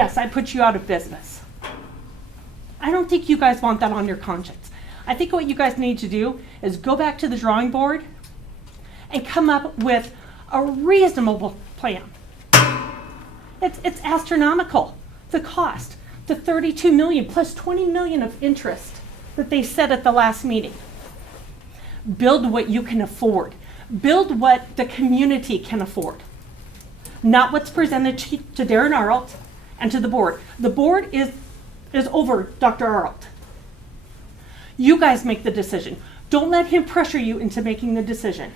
yes, I put you out of business. I don't think you guys want that on your conscience. I think what you guys need to do is go back to the drawing board and come up with a reasonable plan. It's astronomical, the cost, the 32 million plus 20 million of interest that they said at the last meeting. Build what you can afford. Build what the community can afford. Not what's presented to Darren Arlt and to the board. The board is over Dr. Arlt. You guys make the decision. Don't let him pressure you into making the decision.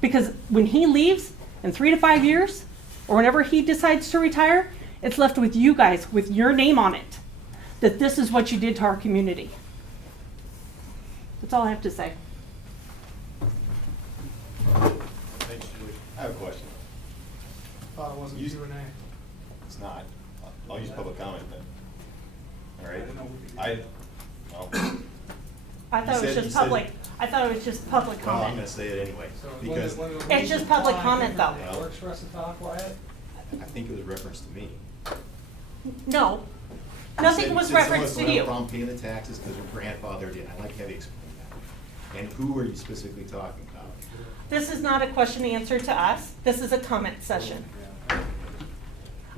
Because when he leaves in 3 to 5 years, or whenever he decides to retire, it's left with you guys with your name on it. That this is what you did to our community. That's all I have to say. Thanks, Julie. I have a question. Thought it wasn't Q&A. It's not. I'll use public comment then. All right. Well, I thought it was just public. I thought it was just public well, I'm comment. going to say it anyway. So Because It's just public comment, though. Well- Works for us to talk, Wyatt? I think it was reference to me. No. Nothing was referenced to you. I'm paying the taxes because we're grandfathered in. I'd like to have you explain that. And who are you specifically talking about? This is not a question and answer to us. This is a comment session.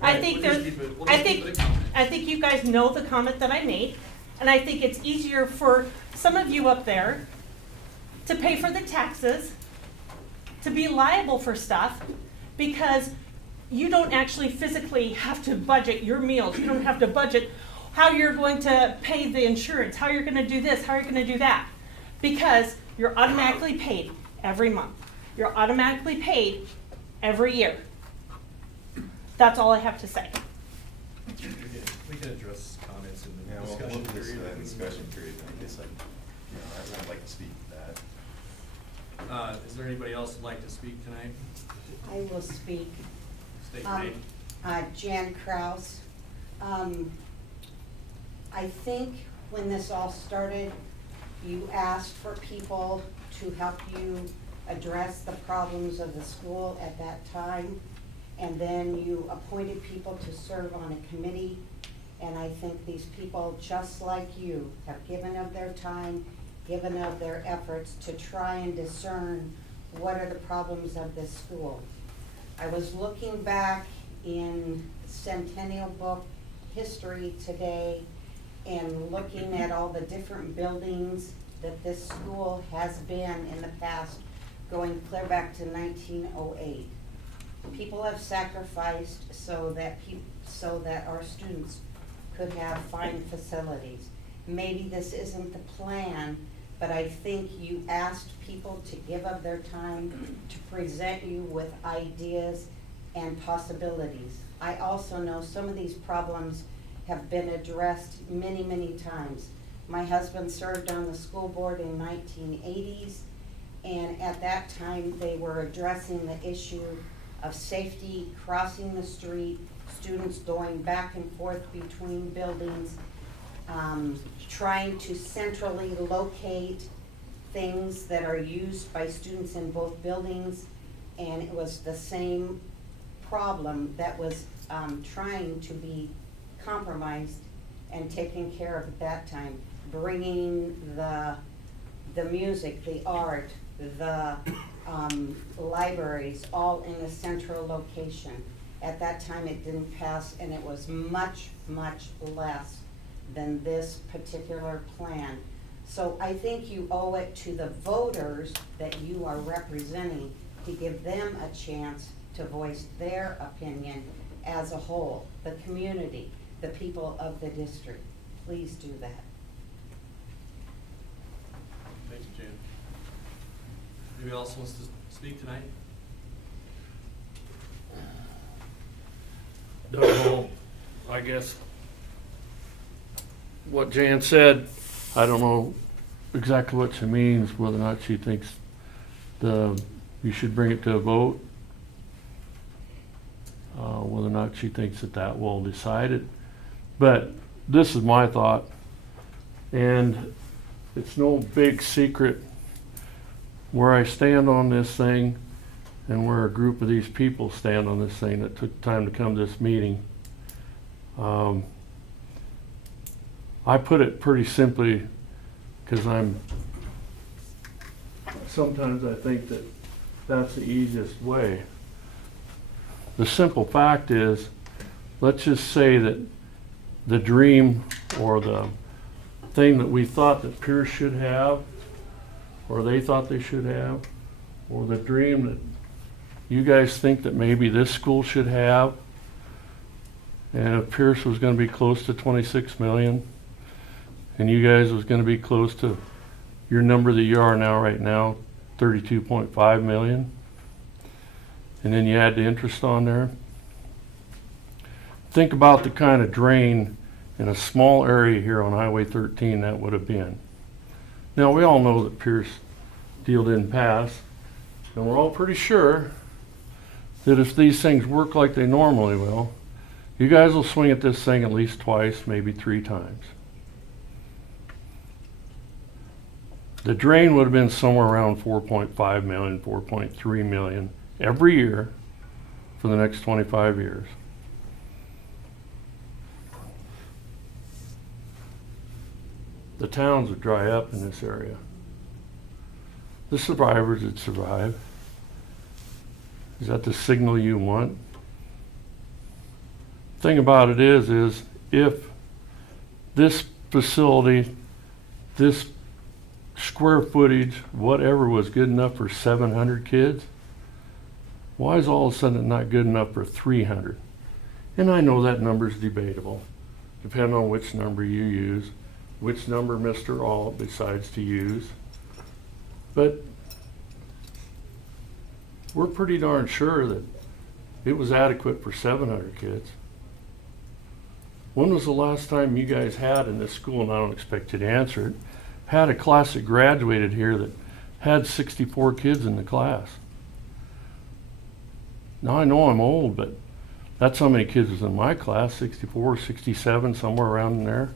I think I think you guys know the comment that I made, and I think it's easier for some of you up there to pay for the taxes, to be liable for stuff, because you don't actually physically have to budget your meals. You don't have to budget how you're going to pay the insurance, how you're going to do this, how you're going to do that, because you're automatically paid every month. You're automatically paid every year. That's all I have to say. We can address comments in Yeah, the well, discussion we'll period. that discussion period. I guess I'd like to speak to that. Is there anybody else who'd like to speak tonight? I will speak. State your name. Jan Kraus. I think when this all started, you asked for people to help you address the problems of the school at that time. And then you appointed people to serve on a committee. And I think these people, just like you, have given of their time, given of their efforts to try and discern what are the problems of this school. I was looking back in Centennial Book history today and looking at all the different buildings that this school has been in the past, going clear back to 1908. People have sacrificed so that our students could have fine facilities. Maybe this isn't the plan, but I think you asked people to give up their time to present you with ideas and possibilities. I also know some of these problems have been addressed many, many times. My husband served on the school board in 1980s, and at that time they were addressing the issue of safety, crossing the street, students going back and forth between buildings, trying to centrally locate things that are used by students in both buildings, and it was the same problem that was trying to be compromised and taken care of at that time, bringing the music, the art, the libraries all in a central location. At that time it didn't pass, and it was much, much less than this particular plan. So I think you owe it to the voters that you are representing to give them a chance to voice their opinion as a whole, the community, the people of the district. Please do that. Thank you, Jan. Anybody else wants to speak tonight? Don't know, I guess, what Jan said, I don't know exactly what she means, whether or not she thinks you should bring it to a vote, whether or not she thinks that will decide it. But this is my thought, and it's no big secret where I stand on this thing and where a group of these people stand on this thing that took time to come to this meeting. I put it pretty simply because sometimes I think that that's the easiest way. The simple fact is, let's just say that the dream or the thing that we thought that Pierce should have, or they thought they should have, or the dream that you guys think that maybe this school should have, and if Pierce was going to be close to 26 million, and you guys was going to be close to your number that you are now right now, 32.5 million, and then you add the interest on there. Think about the kind of drain in a small area here on Highway 13 that would have been. Now we all know that Pierce deal didn't pass, and we're all pretty sure that if these things work like they normally will, you guys will swing at this thing at least twice, maybe 3 times. The drain would have been somewhere around 4.5 million, 4.3 million every year for the next 25 years. The towns would dry up in this area. The survivors would survive. Is that the signal you want? Thing about it is if this facility, this square footage, whatever was good enough for 700 kids, why is all of a sudden it not good enough for 300? And I know that number is debatable, depending on which number you use, which number Mr. Alt decides to use. But we're pretty darn sure that it was adequate for 700 kids. When was the last time you guys had in this school, and I don't expect you to answer it, had a class that graduated here that had 64 kids in the class? Now I know I'm old, but that's how many kids was in my class, 64, 67, somewhere around in there.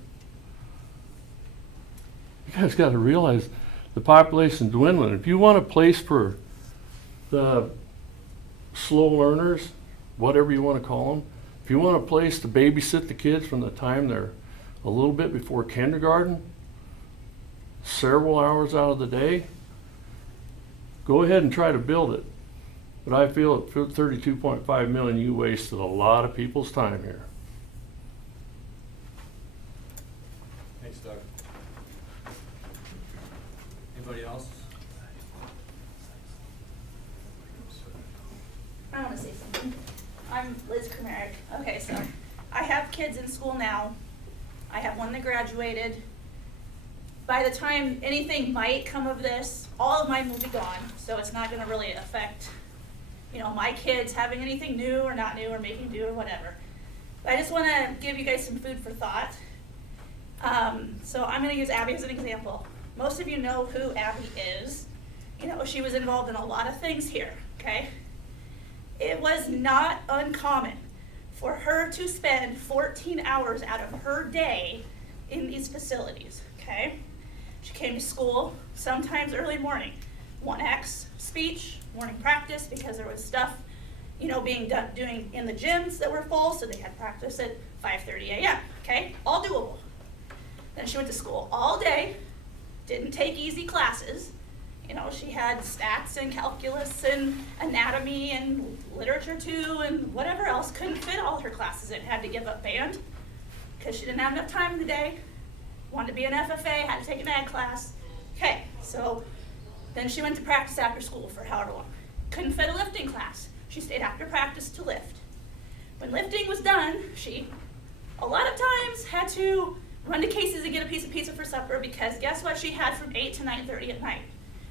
You guys got to realize the population's dwindling. If you want a place for the slow learners, whatever you want to call them, if you want a place to babysit the kids from the time they're a little bit before kindergarten, several hours out of the day, go ahead and try to build it. But I feel at 32.5 million, you wasted a lot of people's time here. Thanks, Doug. Anybody else? I want to say something. I'm Liz Kramerick. Okay, so I have kids in school now. I have one that graduated. By the time anything might come of this, all of mine will be gone. So it's not going to really affect, my kids having anything new or not new or making do or whatever. But I just want to give you guys some food for thought. So I'm going to use Abby as an example. Most of you know who Abby is. She was involved in a lot of things here, okay? It was not uncommon for her to spend 14 hours out of her day in these facilities, okay? She came to school sometimes early morning, 1X speech, morning practice, because there was stuff, being doing in the gyms that were full, so they had practice at 5:30 a.m., okay? All doable. Then she went to school all day, didn't take easy classes. She had stats and calculus and anatomy and literature too and whatever else. Couldn't fit all her classes in. Had to give up band because she didn't have enough time in the day. Wanted to be an FFA, had to take an ag class. Okay, so then she went to practice after school for however long. Couldn't fit a lifting class. She stayed after practice to lift. When lifting was done, she, a lot of times, had to run to Casey's and get a piece of pizza for supper because guess what she had from 8 to 9:30 at night?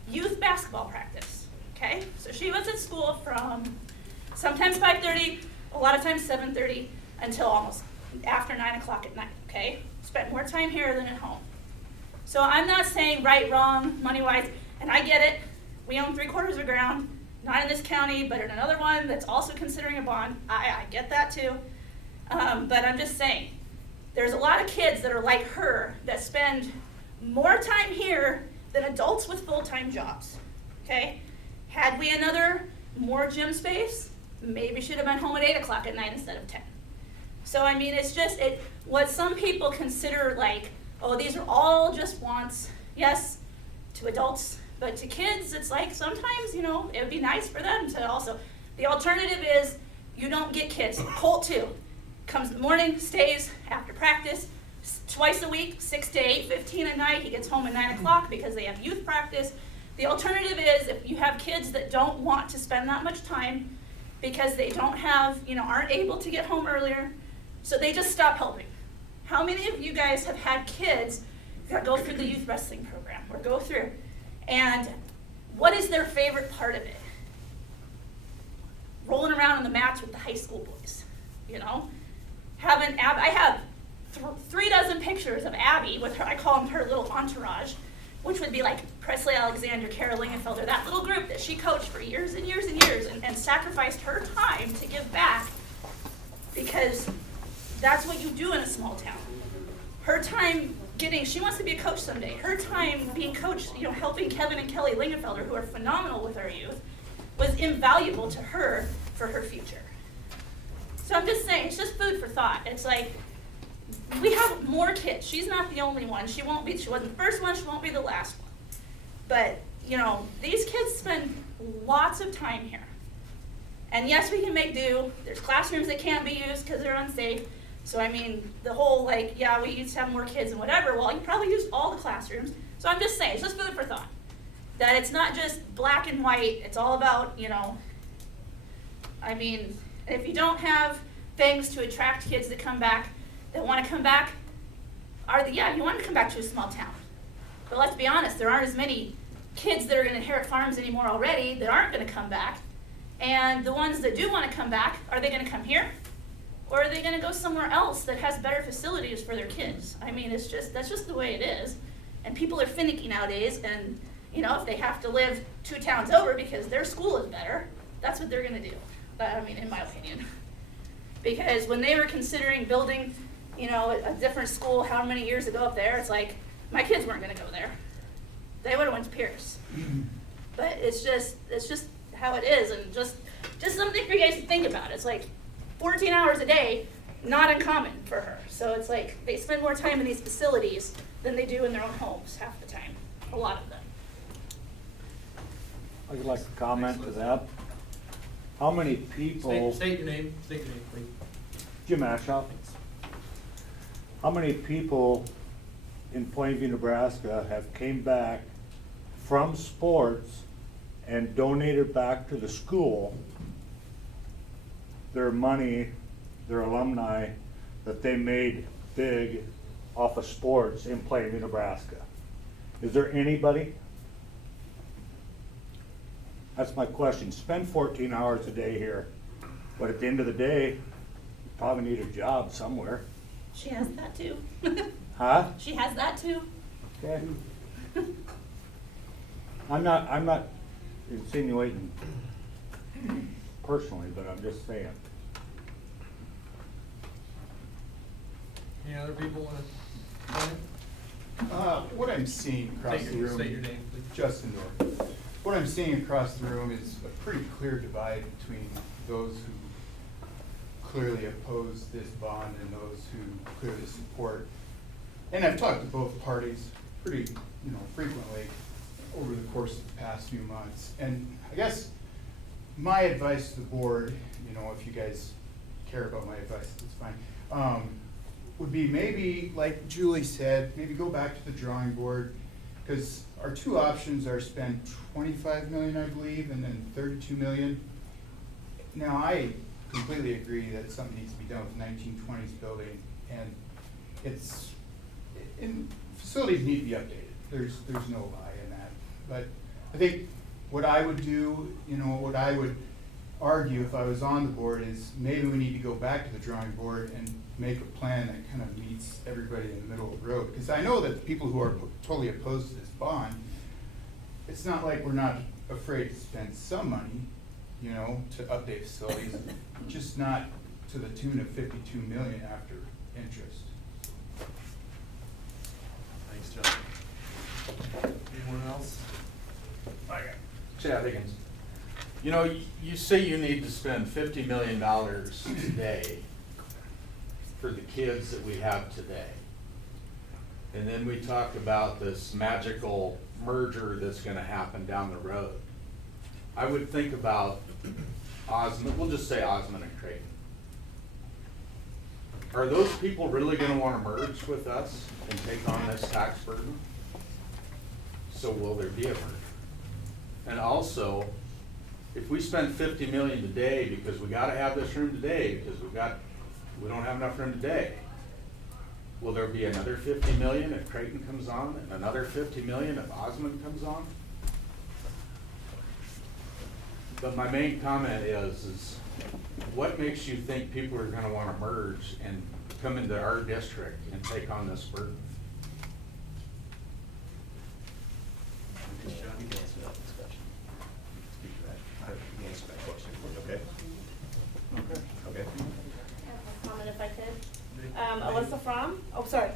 Youth basketball practice, okay? So she was at school from sometimes 5:30, a lot of times 7:30, until almost after 9 o'clock at night, okay? Spent more time here than at home. So I'm not saying right, wrong, money-wise, and I get it. We own 3/4 of ground, not in this county, but in another one that's also considering a bond. I get that too. But I'm just saying, there's a lot of kids that are like her that spend more time here than adults with full-time jobs, okay? Had we another more gym space, maybe should have been home at 8 o'clock at night instead of 10. So I mean, it's just, what some people consider like, oh, these are all just wants, yes, to adults, but to kids, it's like sometimes, you know, it would be nice for them to also, the alternative is you don't get kids. Colt too, comes in the morning, stays after practice, twice a week, 6 to 8:15 at night, he gets home at 9 o'clock because they have youth practice. The alternative is if you have kids that don't want to spend that much time because they don't have, you know, aren't able to get home earlier, so they just stop helping. How many of you guys have had kids that go through the youth wrestling program or go through, and what is their favorite part of it? Rolling around on the mats with the high school boys, you know? I have 3 dozen pictures of Abby with her, I call them her little entourage, which would be like Presley Alexander, Kara Lingenfelder, that little group that she coached for years and years and years and sacrificed her time to give back, because that's what you do in a small town. Her time she wants to be a coach someday. Her time being coached, you know, helping Kevin and Kelly Lingenfelder, who are phenomenal with our youth, was invaluable to her for her future. So I'm just saying, it's just food for thought. It's like, we have more kids. She's not the only one. She wasn't the first one, she won't be the last one. But, you know, these kids spend lots of time here. And yes, we can make do. There's classrooms that can't be used because they're unsafe. So I mean, the whole like, yeah, we used to have more kids and whatever, well, you probably used all the classrooms. So I'm just saying, it's just food for thought. That it's not just black and white, it's all about, you know, I mean, if you don't have things to attract kids that come back, that want to come back, you want to come back to a small town. But let's be honest, there aren't as many kids that are going to inherit farms anymore already that aren't going to come back. And the ones that do want to come back, are they going to come here? Or are they going to go somewhere else that has better facilities for their kids? I mean, that's just the way it is. And people are finicky nowadays, and you know, if they have to live 2 towns over because their school is better, that's what they're going to do. I mean, in my opinion. Because when they were considering building, you know, a different school how many years ago up there, it's like, my kids weren't going to go there. They would have went to Pierce. But it's just how it is, and just something for you guys to think about. It's like 14 hours a day, not uncommon for her. So it's like they spend more time in these facilities than they do in their own homes half the time, a lot of them. I'd like to comment to that. How many people, State your name, please. Jim Ashoff, how many people in Plainview, Nebraska have came back from sports and donated back to the school their money, their alumni that they made big off of sports in Plainview, Nebraska? Is there anybody? That's my question. Spend 14 hours a day here, but at the end of the day, you probably need a job somewhere. She has that too. Huh? She has that too. Okay. I'm not insinuating personally, but I'm just saying. Any other people want to comment? What I'm seeing across the room. State your name, please. Justin North. What I'm seeing across the room is a pretty clear divide between those who clearly oppose this bond and those who clearly support. And I've talked to both parties pretty, frequently over the course of the past few months. And I guess my advice to the board, if you guys care about my advice, that's fine, would be maybe, like Julie said, maybe go back to the drawing board, because our 2 options are spend 25 million, I believe, and then 32 million. Now, I completely agree that something needs to be done with the 1920s building, and facilities need to be updated. There's no lie in that. But I think what I would do, what I would argue if I was on the board is maybe we need to go back to the drawing board and make a plan that kind of meets everybody in the middle of the road. Because I know that the people who are totally opposed to this bond, it's not like we're not afraid to spend some money, to update facilities, just not to the tune of 52 million after interest. Thanks, Justin. Anyone else? Chad Higgins. You say you need to spend $50 million today. for the kids that we have today. And then we talk about this magical merger that's gonna happen down the road. I would think about Osmond, we'll just say Osmond and Creighton. Are those people really gonna wanna merge with us and take on this tax burden? So will there be a merger? And also, if we spend 50 million today because we gotta have this room today, because we don't have enough room today, will there be another 50 million if Creighton comes on, and another 50 million if Osmond comes on? But my main comment is what makes you think people are gonna wanna merge and come into our district and take on this burden? John, you can answer that discussion. Speak to that. You can answer that question, okay? Okay. A comment if I could. Alyssa Fromm, oh, sorry.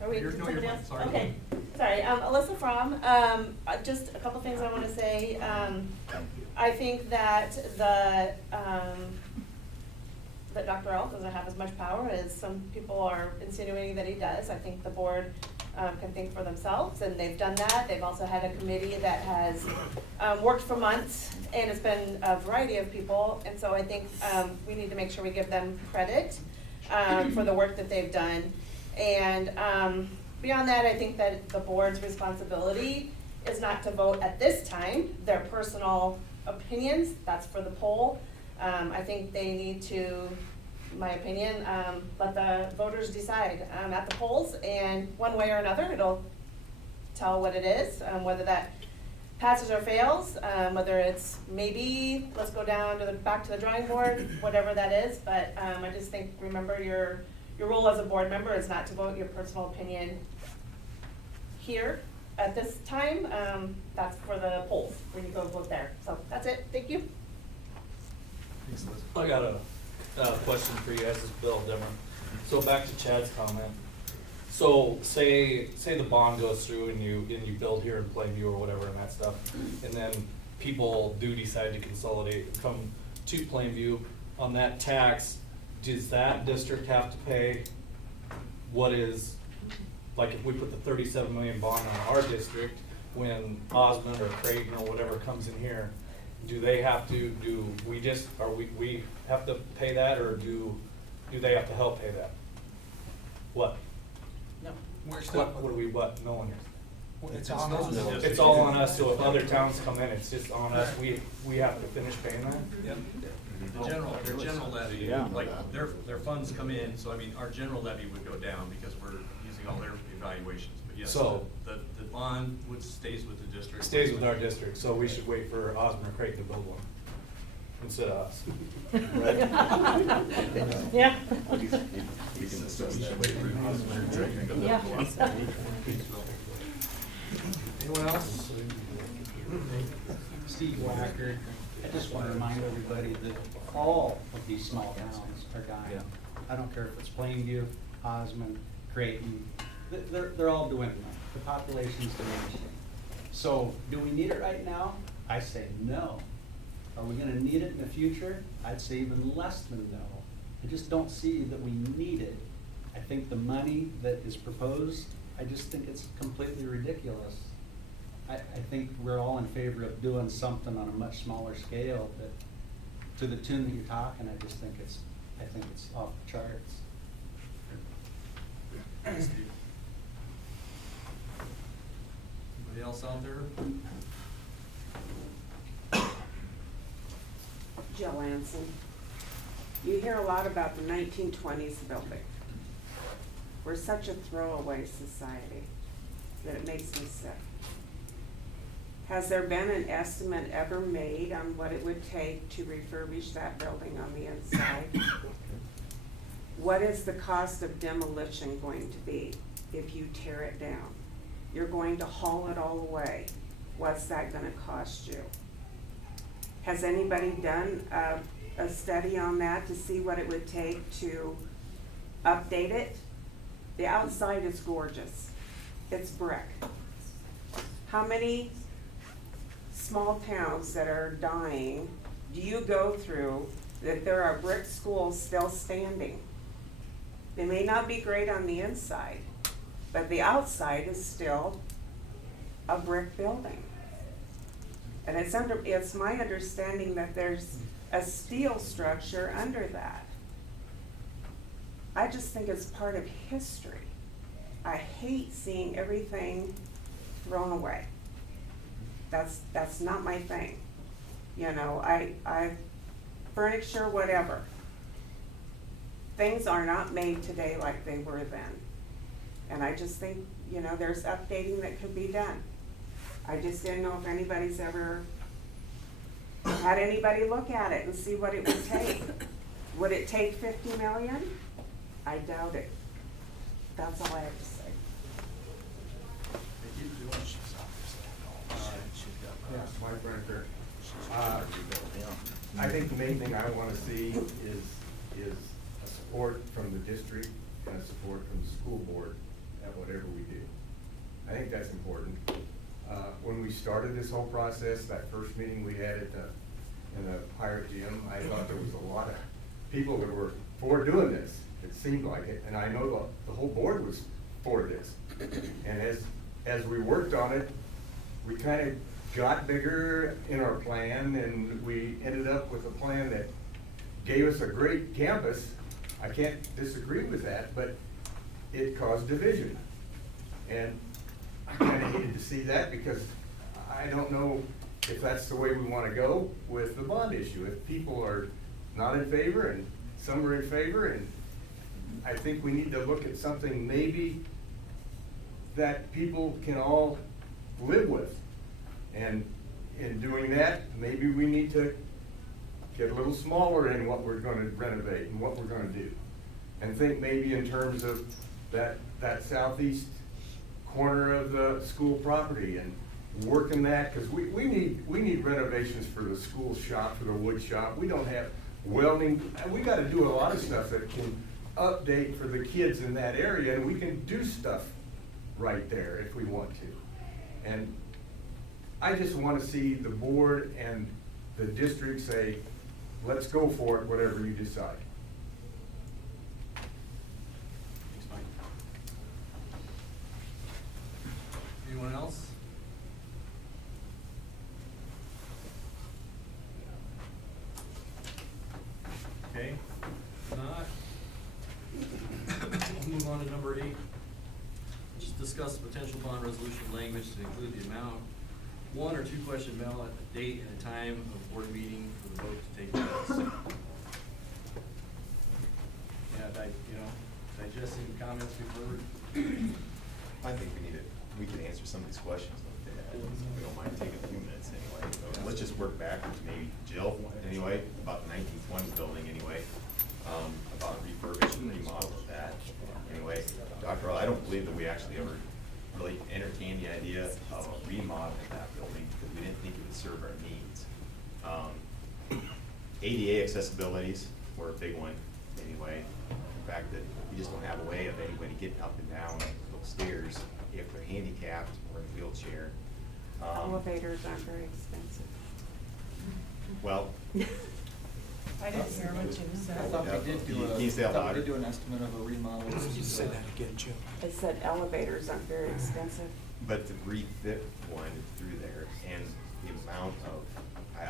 Are we, You're- no, somebody you're else? fine. Sorry. Okay, sorry, Alyssa Fromm, just a couple things I wanna say. I think that that Dr. Earl doesn't have as much power as some people are insinuating that he does. I think the board can think for themselves, and they've done that. They've also had a committee that has worked for months, and it's been a variety of people, and so I think we need to make sure we give them credit for the work that they've done. And beyond that, I think that the board's responsibility is not to vote at this time their personal opinions. That's for the poll. I think they need to, in my opinion, let the voters decide at the polls, and one way or another, it'll tell what it is, whether that passes or fails, whether it's maybe, let's go down to back to the drawing board, whatever that is, but I just think, remember your role as a board member is not to vote your personal opinion here at this time. That's for the polls, when you go vote there. So that's it, thank you. Thanks, Liz. I got a question for you guys, this is Bill Dimmer. So back to Chad's comment. So say the bond goes through and you build here in Plainview or whatever and that stuff, and then people do decide to consolidate and come to Plainview on that tax. Does that district have to pay what is, like if we put the 37 million bond on our district, when Osmond or Creighton or whatever comes in here, do they have to, do we have to pay that, or do they have to help pay that? What? No. We're No one. It's on us. It's all on us, so if other towns come in, it's just on us, we have to finish paying that? Yep. Their general levy, Yeah. like, their funds come in, so I mean, our general levy would go down because we're using all their evaluations. But yes, So- the bond stays with the district. Stays with our district, so we should wait for Osmond or Creighton to build one, instead of us. Right? Yeah. We can discuss that. Yeah. Anyone else? Steve Wacker. I just want to remind everybody that all of these small towns are dying. I don't care if it's Plainview, Osmond, Creighton, they're all dwindling. The population's diminishing. So, do we need it right now? I say no. Are we gonna need it in the future? I'd say even less than no. I just don't see that we need it. I think the money that is proposed, I just think it's completely ridiculous. I think we're all in favor of doing something on a much smaller scale, but to the tune that you're talking, I think it's off the charts. Steve. Anybody else out there? Jill Anson. You hear a lot about the 1920s building. We're such a throwaway society that it makes me sick. Has there been an estimate ever made on what it would take to refurbish that building on the inside? What is the cost of demolition going to be if you tear it down? You're going to haul it all away. What's that gonna cost you? Has anybody done a study on that to see what it would take to update it? The outside is gorgeous. It's brick. How many small towns that are dying do you go through that there are brick schools still standing? They may not be great on the inside, but the outside is still a brick building. And it's my understanding that there's a steel structure under that. I just think it's part of history. I hate seeing everything thrown away. That's not my thing. You know, furniture, whatever. Things are not made today like they were then. And I just think, you know, there's updating that could be done. I just didn't know if anybody's ever had anybody look at it and see what it would take. Would it take 50 million? I doubt it. That's all I have to say. Yes, Mike Brenner. I think the main thing I wanna see is a support from the district and a support from the school board at whatever we do. I think that's important. When we started this whole process, that first meeting we had in the Pirate Gym, I thought there was a lot of people that were for doing this. It seemed like it, and I know the whole board was for this. And as we worked on it, we kind of got bigger in our plan, and we ended up with a plan that gave us a great campus. I can't disagree with that, but it caused division. And I kind of hated to see that, because I don't know if that's the way we want to go with the bond issue. If people are not in favor and some are in favor, and I think we need to look at something maybe that people can all live with. And in doing that, maybe we need to get a little smaller in what we're going to renovate and what we're going to do. And think maybe in terms of that southeast corner of the school property, and working that, because we need renovations for the school shop, for the wood shop. We don't have welding. We got to do a lot of stuff that can update for the kids in that area, and we can do stuff right there if we want to. And I just want to see the board and the district say, let's go for it, whatever you decide. Thanks, Mike. Anyone else? Okay, if not, we'll move on to number 8. Just discuss potential bond resolution language to include the amount, 1 or 2 question ballot, a date and a time of board meeting for the vote to take place. Yeah, digesting the comments we've heard. I think we can answer some of these questions if we don't mind taking a few minutes anyway. So let's just work backwards, maybe Jill, anyway, about the 1920s building anyway, about refurbishing and remodel of that. Anyway, Dr. Earl, I don't believe that we actually ever really entertained the idea of a remodel of that building, because we didn't think it would serve our needs. ADA accessibilities were a big one anyway. The fact that we just don't have a way of anybody getting up and down those stairs if they're handicapped or in a wheelchair. Elevators aren't very expensive. Well, I didn't hear what you said. I thought we did do an estimate of a remodel. You say that again, Jim. I said elevators aren't very expensive. but to refit one through there, and the amount of,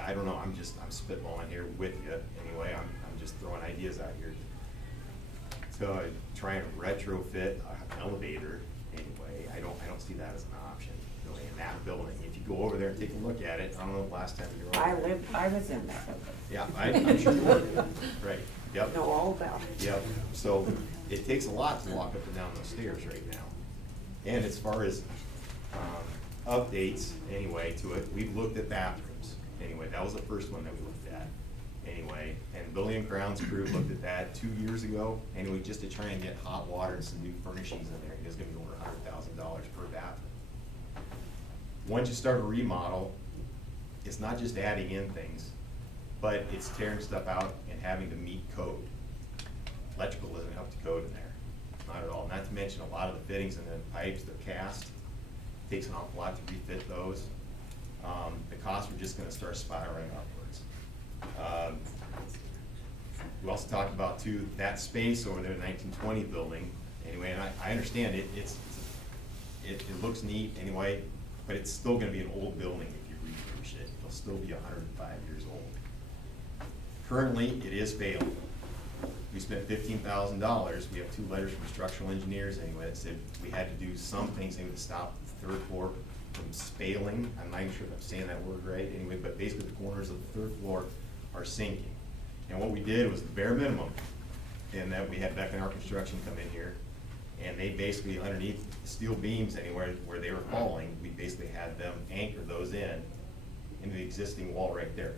I don't know, I'm spitballing here with you anyway, I'm just throwing ideas out here. To try and retrofit an elevator anyway, I don't see that as an option, really, in that building. If you go over there and take a look at it, I don't know the last time you were over there. I was in that building. Yeah, I'm sure you were, right, yep. Know all about it. Yep, so it takes a lot to walk up and down those stairs right now. And as far as updates, anyway, to it, we've looked at bathrooms. Anyway, that was the first one that we looked at, anyway. And Building and Grounds crew looked at that 2 years ago, anyway, just to try and get hot water and some new furnishings in there. It was gonna be over $100,000 per bathroom. Once you start a remodel, it's not just adding in things, but it's tearing stuff out and having to meet code. Electrical isn't up to code in there, not at all. Not to mention a lot of the fittings and the pipes, they're cast. Takes an awful lot to refit those. The costs are just gonna start spiraling upwards. we also talked about too, that space over there, the 1920 building, anyway, and I understand it, it looks neat anyway, but it's still gonna be an old building if you refurbish it. It'll still be 105 years old. Currently, it is failing. We spent $15,000. We have 2 letters from structural engineers anyway that said we had to do some things anyway to stop the 3rd floor from spailing. I'm not even sure if I'm saying that word right anyway, but basically the corners of the 3rd floor are sinking. And what we did was the bare minimum, in that we had Beck and our construction come in here, and they basically, underneath steel beams anywhere where they were falling, we basically had them anchor those into the existing wall right there.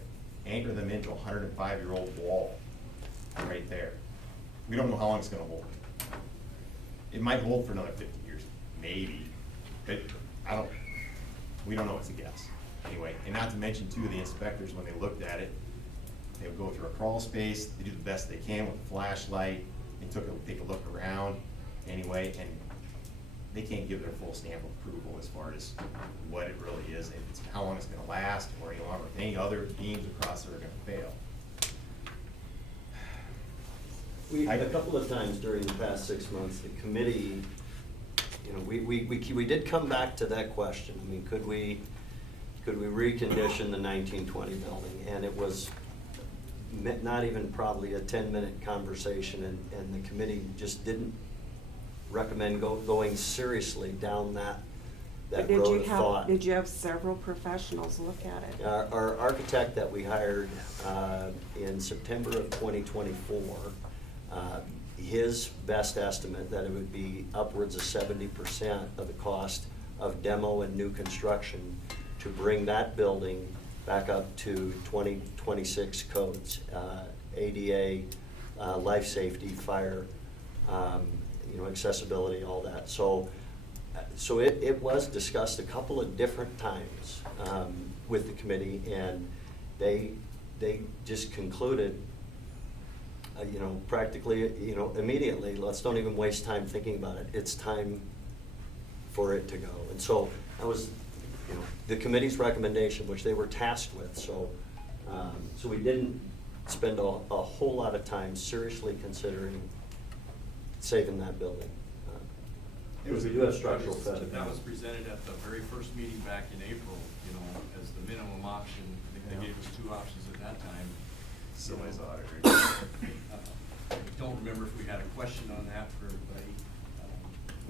Anchor them into a 105-year-old wall right there. We don't know how long it's gonna hold. It might hold for another 50 years, maybe, but we don't know, it's a guess. Anyway, and not to mention too, the inspectors, when they looked at it, they would go through a crawl space, they do the best they can with a flashlight, they take a look around anyway, and they can't give their full stamp of approval as far as what it really is, and it's how long it's gonna last, or any longer, if any other beams across there are gonna fail. We, a couple of times during the past 6 months, the committee, you know, we did come back to that question. I mean, could we recondition the 1920 building? And it was not even probably a 10-minute conversation, and the committee just didn't recommend going seriously down that road of thought. Did you have several professionals look at it? Our architect that we hired in September of 2024, his best estimate that it would be upwards of 70% of the cost of demo and new construction to bring that building back up to 2026 codes, ADA, life safety, fire, accessibility, all that. So it was discussed a couple of different times with the committee, and they just concluded, practically, immediately, let's don't even waste time thinking about it. It's time for it to go. And so that was, the committee's recommendation, which they were tasked with. So we didn't spend a whole lot of time seriously considering saving that building. We do have structural fit. That was presented at the very first meeting back in April, as the minimum option. I think they gave us 2 options at that time. Somebody's auditor. I don't remember if we had a question on that for everybody.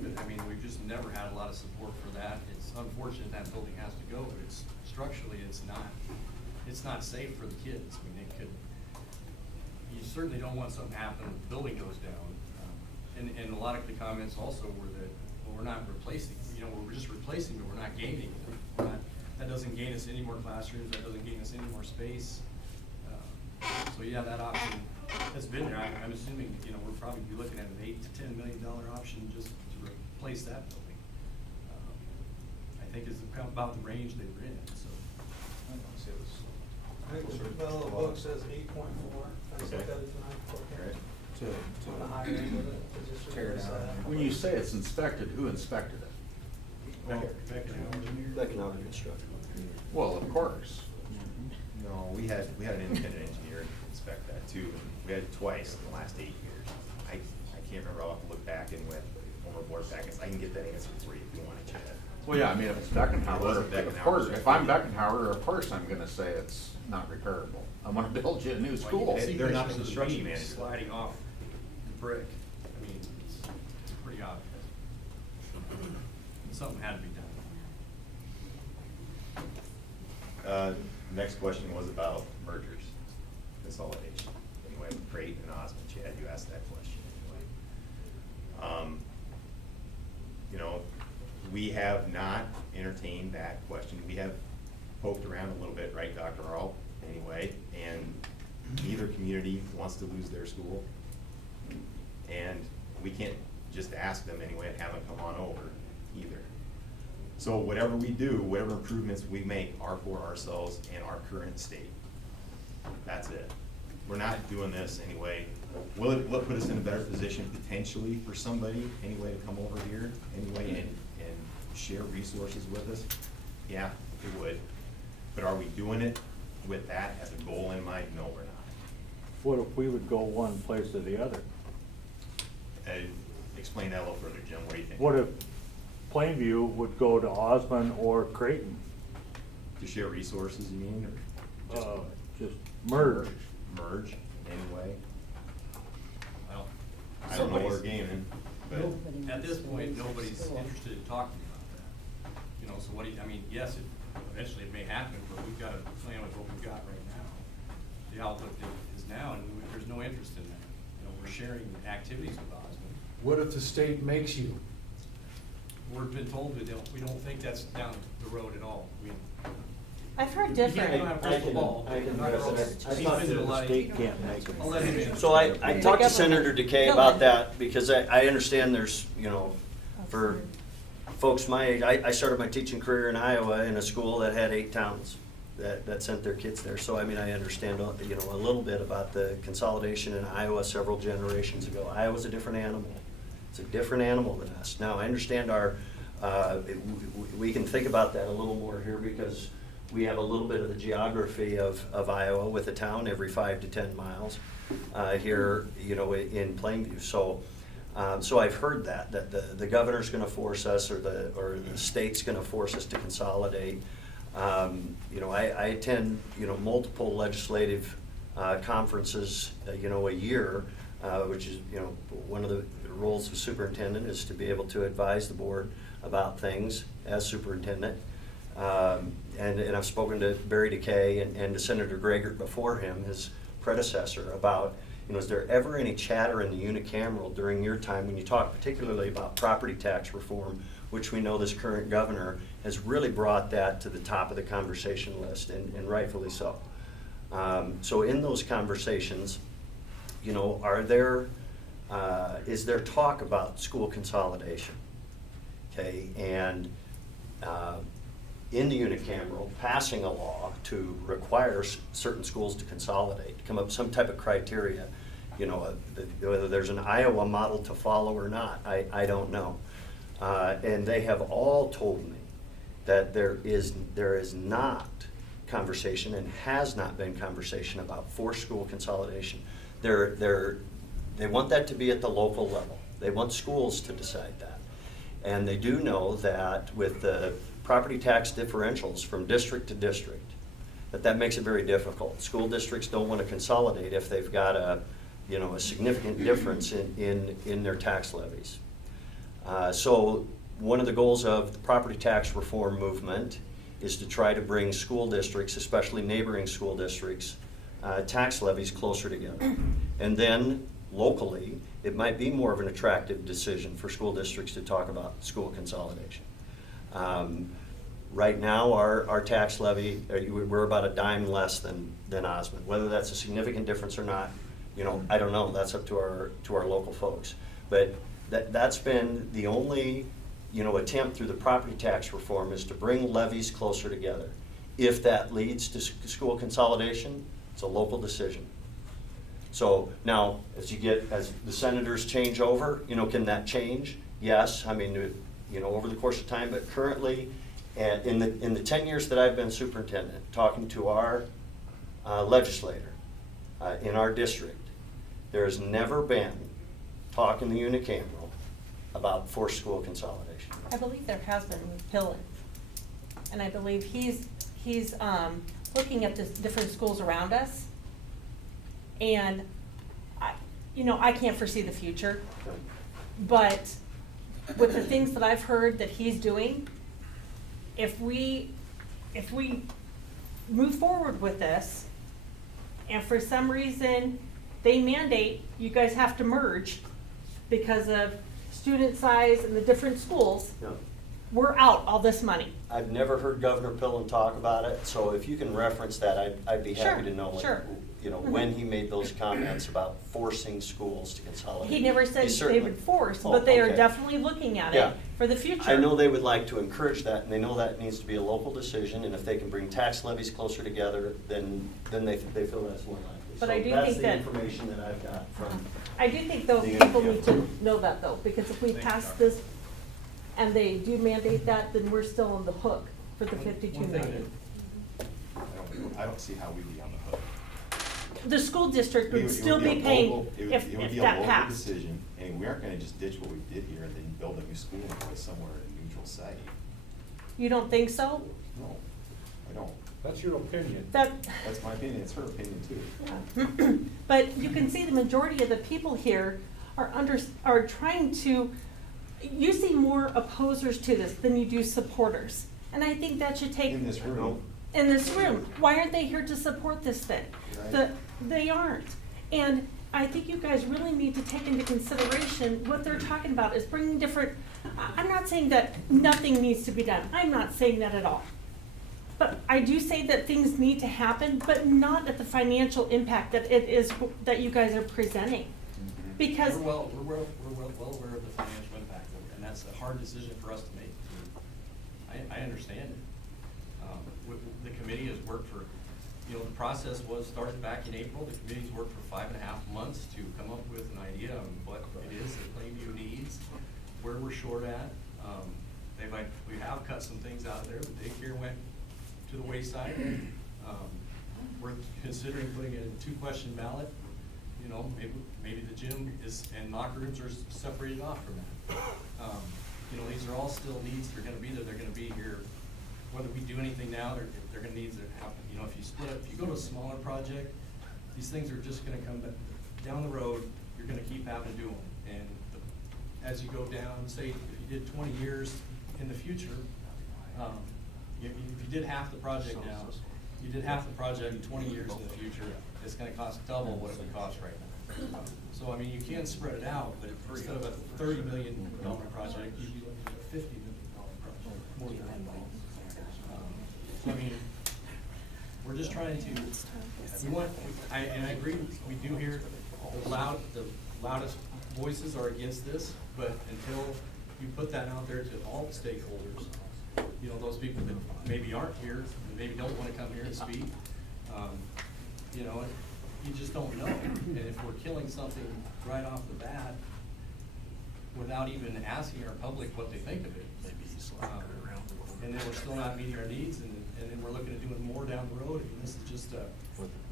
But I mean, we've just never had a lot of support for that. It's unfortunate that building has to go, but structurally, it's not safe for the kids. I mean, you certainly don't want something to happen when the building goes down. And a lot of the comments also were that, well, we're not replacing, we're just replacing, but we're not gaining. That doesn't gain us any more classrooms, that doesn't gain us any more space. So yeah, that option has been there. I'm assuming, we'll probably be looking at an $8 to $10 million option just to replace that building. I think it's about the range they were in, so. I think the book says 8.4. I just looked at it tonight. On the higher end of it, just Tear replace down. that. When you say it's inspected, who inspected it? Beck and Howard Construction. Well, of course. No, we had an independent engineer inspect that too. We had it twice in the last 8 years. I can't remember, I'll have to look back in with former board packets. I can get that answer for you if you want to, Chad. Well, yeah, I mean, if it's Beckenhauer, It wasn't of Beckenhauer. course, if I'm Beckenhauer, of course I'm gonna say it's not repairable. I'm gonna build you a new school. They're not the Pictures of construction beam manager. sliding off the brick. I mean, it's pretty obvious. Something had to be done. Next question was about mergers, consolidation. Anyway, Crate and Osmond, Chad, you asked that question anyway. We have not entertained that question. We have poked around a little bit, right, Dr. Earl, anyway, and neither community wants to lose their school. And we can't just ask them anyway and have them come on over either. So whatever we do, whatever improvements we make are for ourselves and our current state. That's it. We're not doing this anyway. Will it put us in a better position potentially for somebody anyway to come over here anyway and share resources with us? Yeah, it would. But are we doing it with that as a goal in mind? No, we're not. What if we would go one place or the other? Explain that a little further, Jim, what do you think? What if Plainview would go to Osmond or Creighton? To share resources, you mean, or just? Just merge. Merge, anyway? Well, I don't know where we're gaming, but. at this point, nobody's interested in talking about that. You know, so what do you, I mean, yes, eventually it may happen, but we've got to plan with what we've got right now. The outlook is now, and there's no interest in that. You know, we're sharing activities with Osmond. What if the state makes you? We've been told we don't think that's down the road at all. I've heard You different. can't have a crystal ball. I can I'm not address gonna- it. I he's thought been that to The like- state can't make them. I'll let him answer. So I talked to government. Senator Decay about that, because I understand there's, you know, for folks my age, I started my teaching career in Iowa in a school that had 8 towns that sent their kids there. So I mean, I understand, you know, a little bit about the consolidation in Iowa several generations ago. Iowa's a different animal. It's a different animal than us. Now, I understand we can think about that a little more here because we have a little bit of the geography of Iowa with a town every 5 to 10 miles here, you know, in Plainview. So I've heard that the governor's going to force us, or the state's going to force us to consolidate. You know, I attend, you know, multiple legislative conferences, you know, a year, which is, you know, one of the roles of superintendent is to be able to advise the board about things as superintendent. And I've spoken to Barry Decay and to Senator Gregor before him, his predecessor, about, you know, is there ever any chatter in the unicameral during your time when you talk particularly about property tax reform, which we know this current governor has really brought that to the top of the conversation list, and rightfully so. So in those conversations, you know, is there talk about school consolidation? Okay, and in the unicameral, passing a law to require certain schools to consolidate, to come up with some type of criteria, you know, whether there's an Iowa model to follow or not, I don't know. And they have all told me that there is not conversation and has not been conversation about forced school consolidation. They want that to be at the local level. They want schools to decide that. And they do know that with the property tax differentials from district to district, that makes it very difficult. School districts don't want to consolidate if they've got a significant difference in their tax levies. So one of the goals of the property tax reform movement is to try to bring school districts, especially neighboring school districts, tax levies closer together. And then locally, it might be more of an attractive decision for school districts to talk about school consolidation. Right now, our tax levy, we're about a dime less than Osmond. Whether that's a significant difference or not, you know, I don't know. That's up to our local folks. But that's been the only, you know, attempt through the property tax reform, is to bring levies closer together. If that leads to school consolidation, it's a local decision. So now, as the senators change over, you know, can that change? Yes, I mean, you know, over the course of time, but currently, in the 10 years that I've been superintendent, talking to our legislator in our district, there's never been talk in the unicameral about forced school consolidation. I believe there has been with Pillen. And I believe he's looking at the different schools around us. And I can't foresee the future, but with the things that I've heard that he's doing, if we move forward with this, and for some reason they mandate you guys have to merge because of student size and the different schools, No. we're out all this money. I've never heard Governor Pillen talk about it, so if you can reference that, I'd be happy Sure, to know, sure. you know, Mhm. when he made those comments about forcing schools to consolidate. He never said they certainly- would force, Oh, but they are okay. definitely looking at it Yeah. for the future. I know they would like to encourage that, and they know that needs to be a local decision, and if they can bring tax levies closer together, then they feel that's more likely. But So I do that's think the that- information that I've got from. I do think though, the people union. need to know that though, because if we pass this and they do mandate that, then we're still on the hook for the 52 million. I don't see how we'd be on the hook. the school district It would would still be be a paying local- it would- if it would be a that local passed. decision, and we aren't gonna just ditch what we did here and then build a new school and put somewhere in a neutral site. You don't think so? No, I don't. That's your opinion. That, That's my opinion, it's her opinion too. but you can see the majority of the people here are trying to, you see more opposers to this than you do supporters. And I think that should take. In this room. In this room. Why aren't they here to support this then? Right. They aren't. And I think you guys really need to take into consideration what they're talking about is bringing different, I'm not saying that nothing needs to be done. I'm not saying that at all. But I do say that things need to happen, but not at the financial impact that it is, that you guys are presenting. Because. We're well aware of the financial impact, and that's a hard decision for us to make. I understand it. The committee has worked for, the process was started back in April. The committee's worked for 5.5 months to come up with an idea on what it is that Plainview needs, where we're short at. We have cut some things out of there. The daycare went to the wayside. We're considering putting it in a 2-question ballot. Maybe the gym and locker rooms are separated off from that. These are all still needs. They're gonna be there. They're gonna be here. Whether we do anything now, they're gonna need to happen. If you split up, if you go to a smaller project, these things are just gonna come down the road. You're gonna keep having to do them. And as you go down, say if you did 20 years in the future, if you did half the project now, you did half the project in 20 years in the future, it's gonna cost double what it would cost right now. So, you can spread it out, but instead of a $30 million project, you'd be looking at a $50 million project, more than that. So, we're just trying to, and I agree, we do hear the loudest voices are against this, but until you put that out there to all the stakeholders, those people that maybe aren't here, and maybe don't wanna come here and speak, you just don't know. And if we're killing something right off the bat, without even asking our public what they think of it, and then we're still not meeting our needs, and then we're looking at doing more down the road, and this is just, the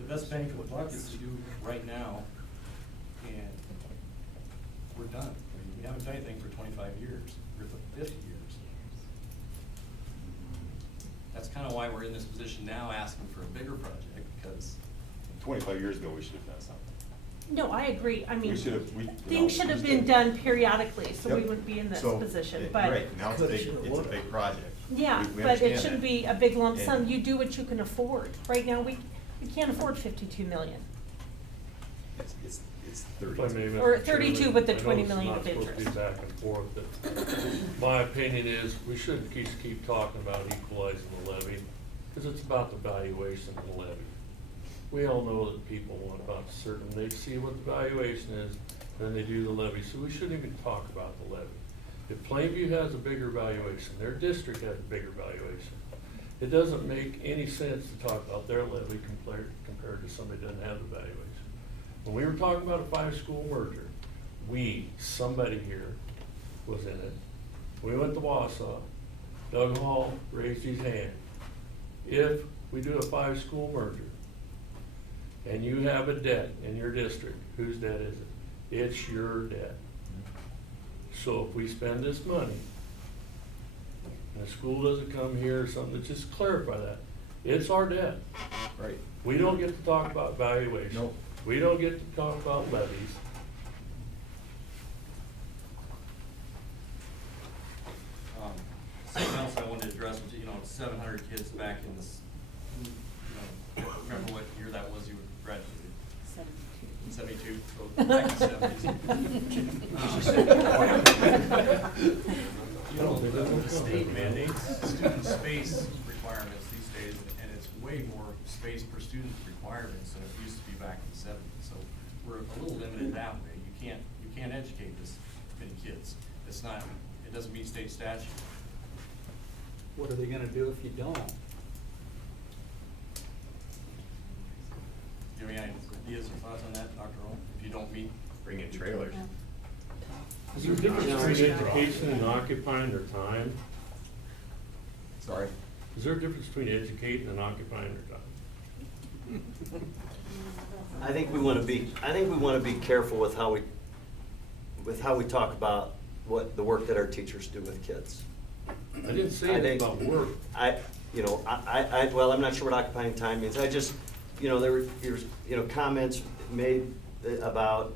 best bang for the buck is to do right now, and we're done. We haven't done anything for 25 years, or for 50 years. That's kind of why we're in this position now, asking for a bigger project, because 25 years ago, we should have done something. No, I agree. Things should have we been did. done periodically, so we Yep. wouldn't be in this So, position, it- but. Right, now it's a big project. Yeah, We but it understand shouldn't that. be a big lump And- sum. You do what you can afford. Right now, we can't afford 52 million. It's If I 30. may, Mr. Or Chairman, 32 with the I know 20 it's million not of supposed to be interest. back and forth, but my opinion is we shouldn't keep talking about equalizing the levy, because it's about the valuation of the levy. We all know that people want about certain, they see what the valuation is, then they do the levy, so we shouldn't even talk about the levy. If Plainview has a bigger valuation, their district has a bigger valuation, it doesn't make any sense to talk about their levy compared to somebody that doesn't have the valuation. When we were talking about a 5-school merger, somebody here was in it. We went to Wausau, Doug Hall raised his hand. If we do a 5-school merger, and you have a debt in your district, whose debt is it? It's your debt. So if we spend this money, and the school doesn't come here or something, just clarify that. It's our debt. Right. We don't get to talk about valuation. Nope. We don't get to talk about levies. Something else I wanted to address was, 700 kids back in this, remember what year that was you graduated? 72, so back in the 70s. The state mandates student space requirements these days, and it's way more space per student requirements than it used to be back in the 70s. So we're a little limited that way. You can't educate this many kids. It doesn't meet state statute. What are they gonna do if you don't? Do you have any ideas or thoughts on that, Dr. Owen? If you don't meet, Bring in trailers. Is there a difference between education and occupying their time? Sorry? Is there a difference between educating and occupying their time? I think we wanna be careful with how we talk about what the work that our teachers do with kids. I didn't say anything about work. Well, I'm not sure what occupying time means. I just, there were, comments made about,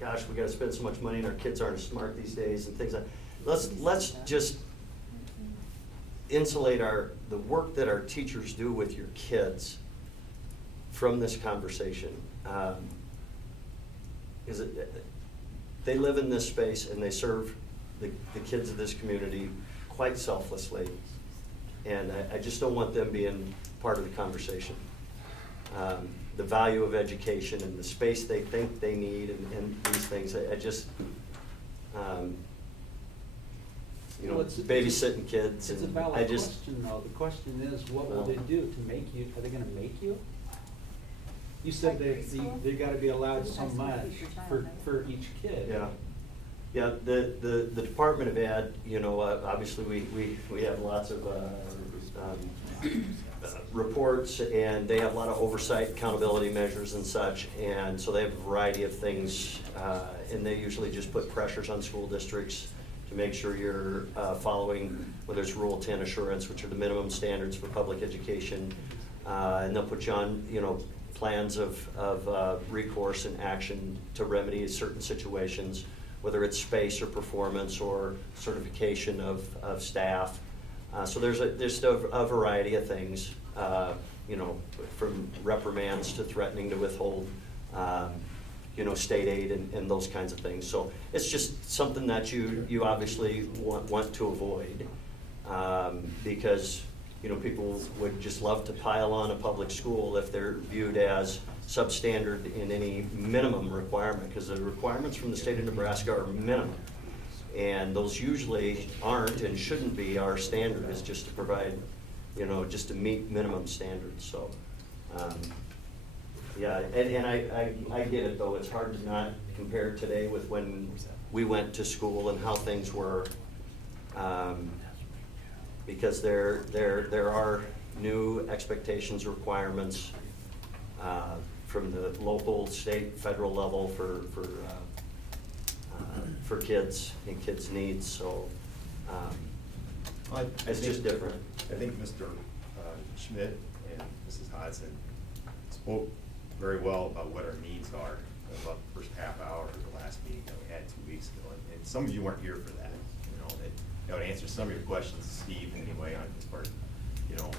gosh, we gotta spend so much money and our kids aren't as smart these days and things like, let's just insulate the work that our teachers do with your kids from this conversation. They live in this space and they serve the kids of this community quite selflessly. And I just don't want them being part of the conversation. The value of education and the space they think they need and these things, I just, Well, it's- babysitting kids. It's a and valid I just, question, though. The question is, what will they do to make you, are they gonna make you? You said they gotta be allowed so much for each kid. yeah. Yeah, the Department of Ed, obviously we have lots of reports, and they have a lot of oversight, accountability measures and such, and so they have a variety of things, and they usually just put pressures on school districts to make sure you're following, whether it's Rule 10 assurance, which are the minimum standards for public education, and they'll put you on, plans of recourse and action to remedy certain situations, whether it's space or performance or certification of staff. So there's a variety of things, from reprimands to threatening to withhold, state aid and those kinds of things. So it's just something that you obviously want to avoid, because, people would just love to pile on a public school if they're viewed as substandard in any minimum requirement, because the requirements from the state of Nebraska are minimum. And those usually aren't and shouldn't be. Our standard is just to provide, just to meet minimum standards, so. Yeah, and I get it, though. It's hard to not compare today with when we went to school and how things were. Because there are new expectations, requirements from the local, state, federal level for kids and kids' needs, so it's just different. I think Mr. Schmidt and Mrs. Hodson spoke very well about what our needs are about the first half hour of the last meeting that we had 2 weeks ago. And some of you weren't here for that. That would answer some of your questions, Steve, anyway, on as far as,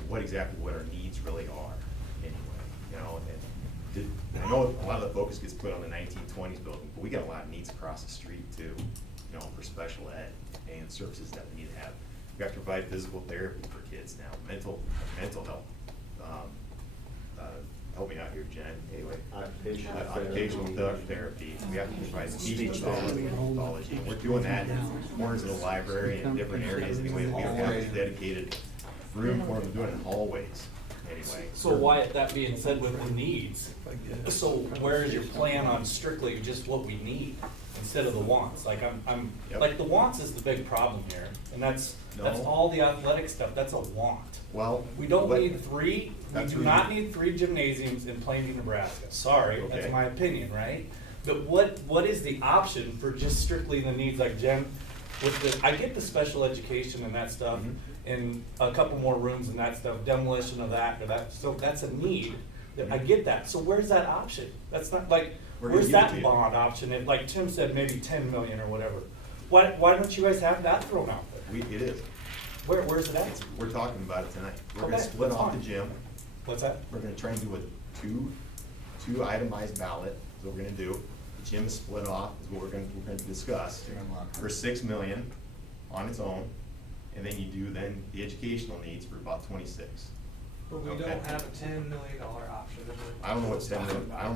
what our needs really are, anyway, and I know a lot of the focus gets put on the 1920s building, but we got a lot of needs across the street too, for special ed and services that we need to have. We have to provide physical therapy for kids now, mental health. Help me out here, Jen, anyway. Occupational therapy. We have to provide speech pathology. We're doing that in corners of the library and different areas anyway. We don't have a dedicated room for them, we're doing it in hallways anyway. So Wyatt, that being said, with the needs, so where is your plan on strictly just what we need instead of the wants? Like Yep. like the wants is the big problem here, and that's all the athletic stuff, that's a want. Well, We don't what- need we do not need 3 gymnasiums in Plainview, Nebraska. Sorry, Okay. that's my opinion, right? But what is the option for just strictly the needs, like Jen, I get the special education and that stuff, Mhm. and a couple more rooms and that stuff, demolition of that, so that's a need, I get that, so where's that option? That's not, like, We're gonna where's give it to that you. bond option, if, like Tim said, maybe 10 million or whatever? Why don't you guys have that thrown out there? It is. Where's it at? We're talking about it tonight. We're gonna Okay, split that's off the fine. gym. What's that? We're gonna try and do a two itemized ballot, is what we're gonna do. The gym is split off, is what we're gonna discuss, for 6 million on its own. And then you do then the educational needs for about 26. But we Okay. don't have a $10 million option. I don't know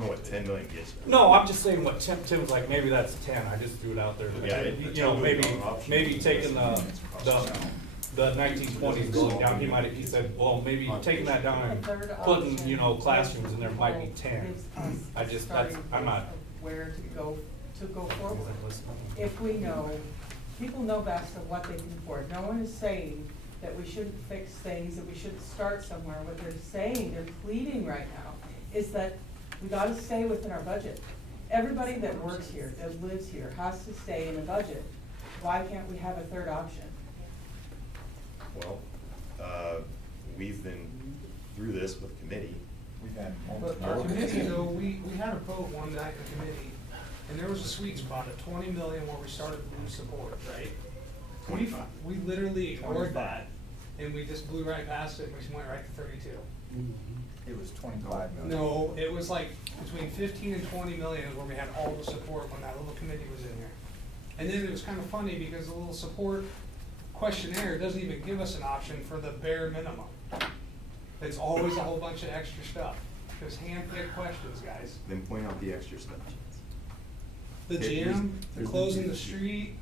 what 10 million gets you. No, I'm just saying what Tim was like, maybe that's 10, I just threw it out there. Yeah, Maybe taking the 1920s building down, he said, well, maybe taking that down and putting, classrooms in there might be 10. I'm not. Where to go forward. If we know, people know best of what they can afford. No one is saying that we shouldn't fix things, that we shouldn't start somewhere. What they're saying, they're pleading right now, is that we gotta stay within our budget. Everybody that works here, that lives here, has to stay in the budget. Why can't we have a third option? Well, we've been through this with committee. We've had But our committee, though, we had a vote one night in the committee, and there was a sweet spot at 20 million where we started to lose support, right? 25. We literally ignored that, and we just blew right past it, and we just went right to 32. It was 25 million. No, it was like between 15 and 20 million is where we had all the support when that little committee was in there. And then it was kind of funny because the little support questionnaire doesn't even give us an option for the bare minimum. It's always a whole bunch of extra stuff. Just hand-picked questions, guys. Then point out the extra stuff. The Okay, gym, the here's closing the street.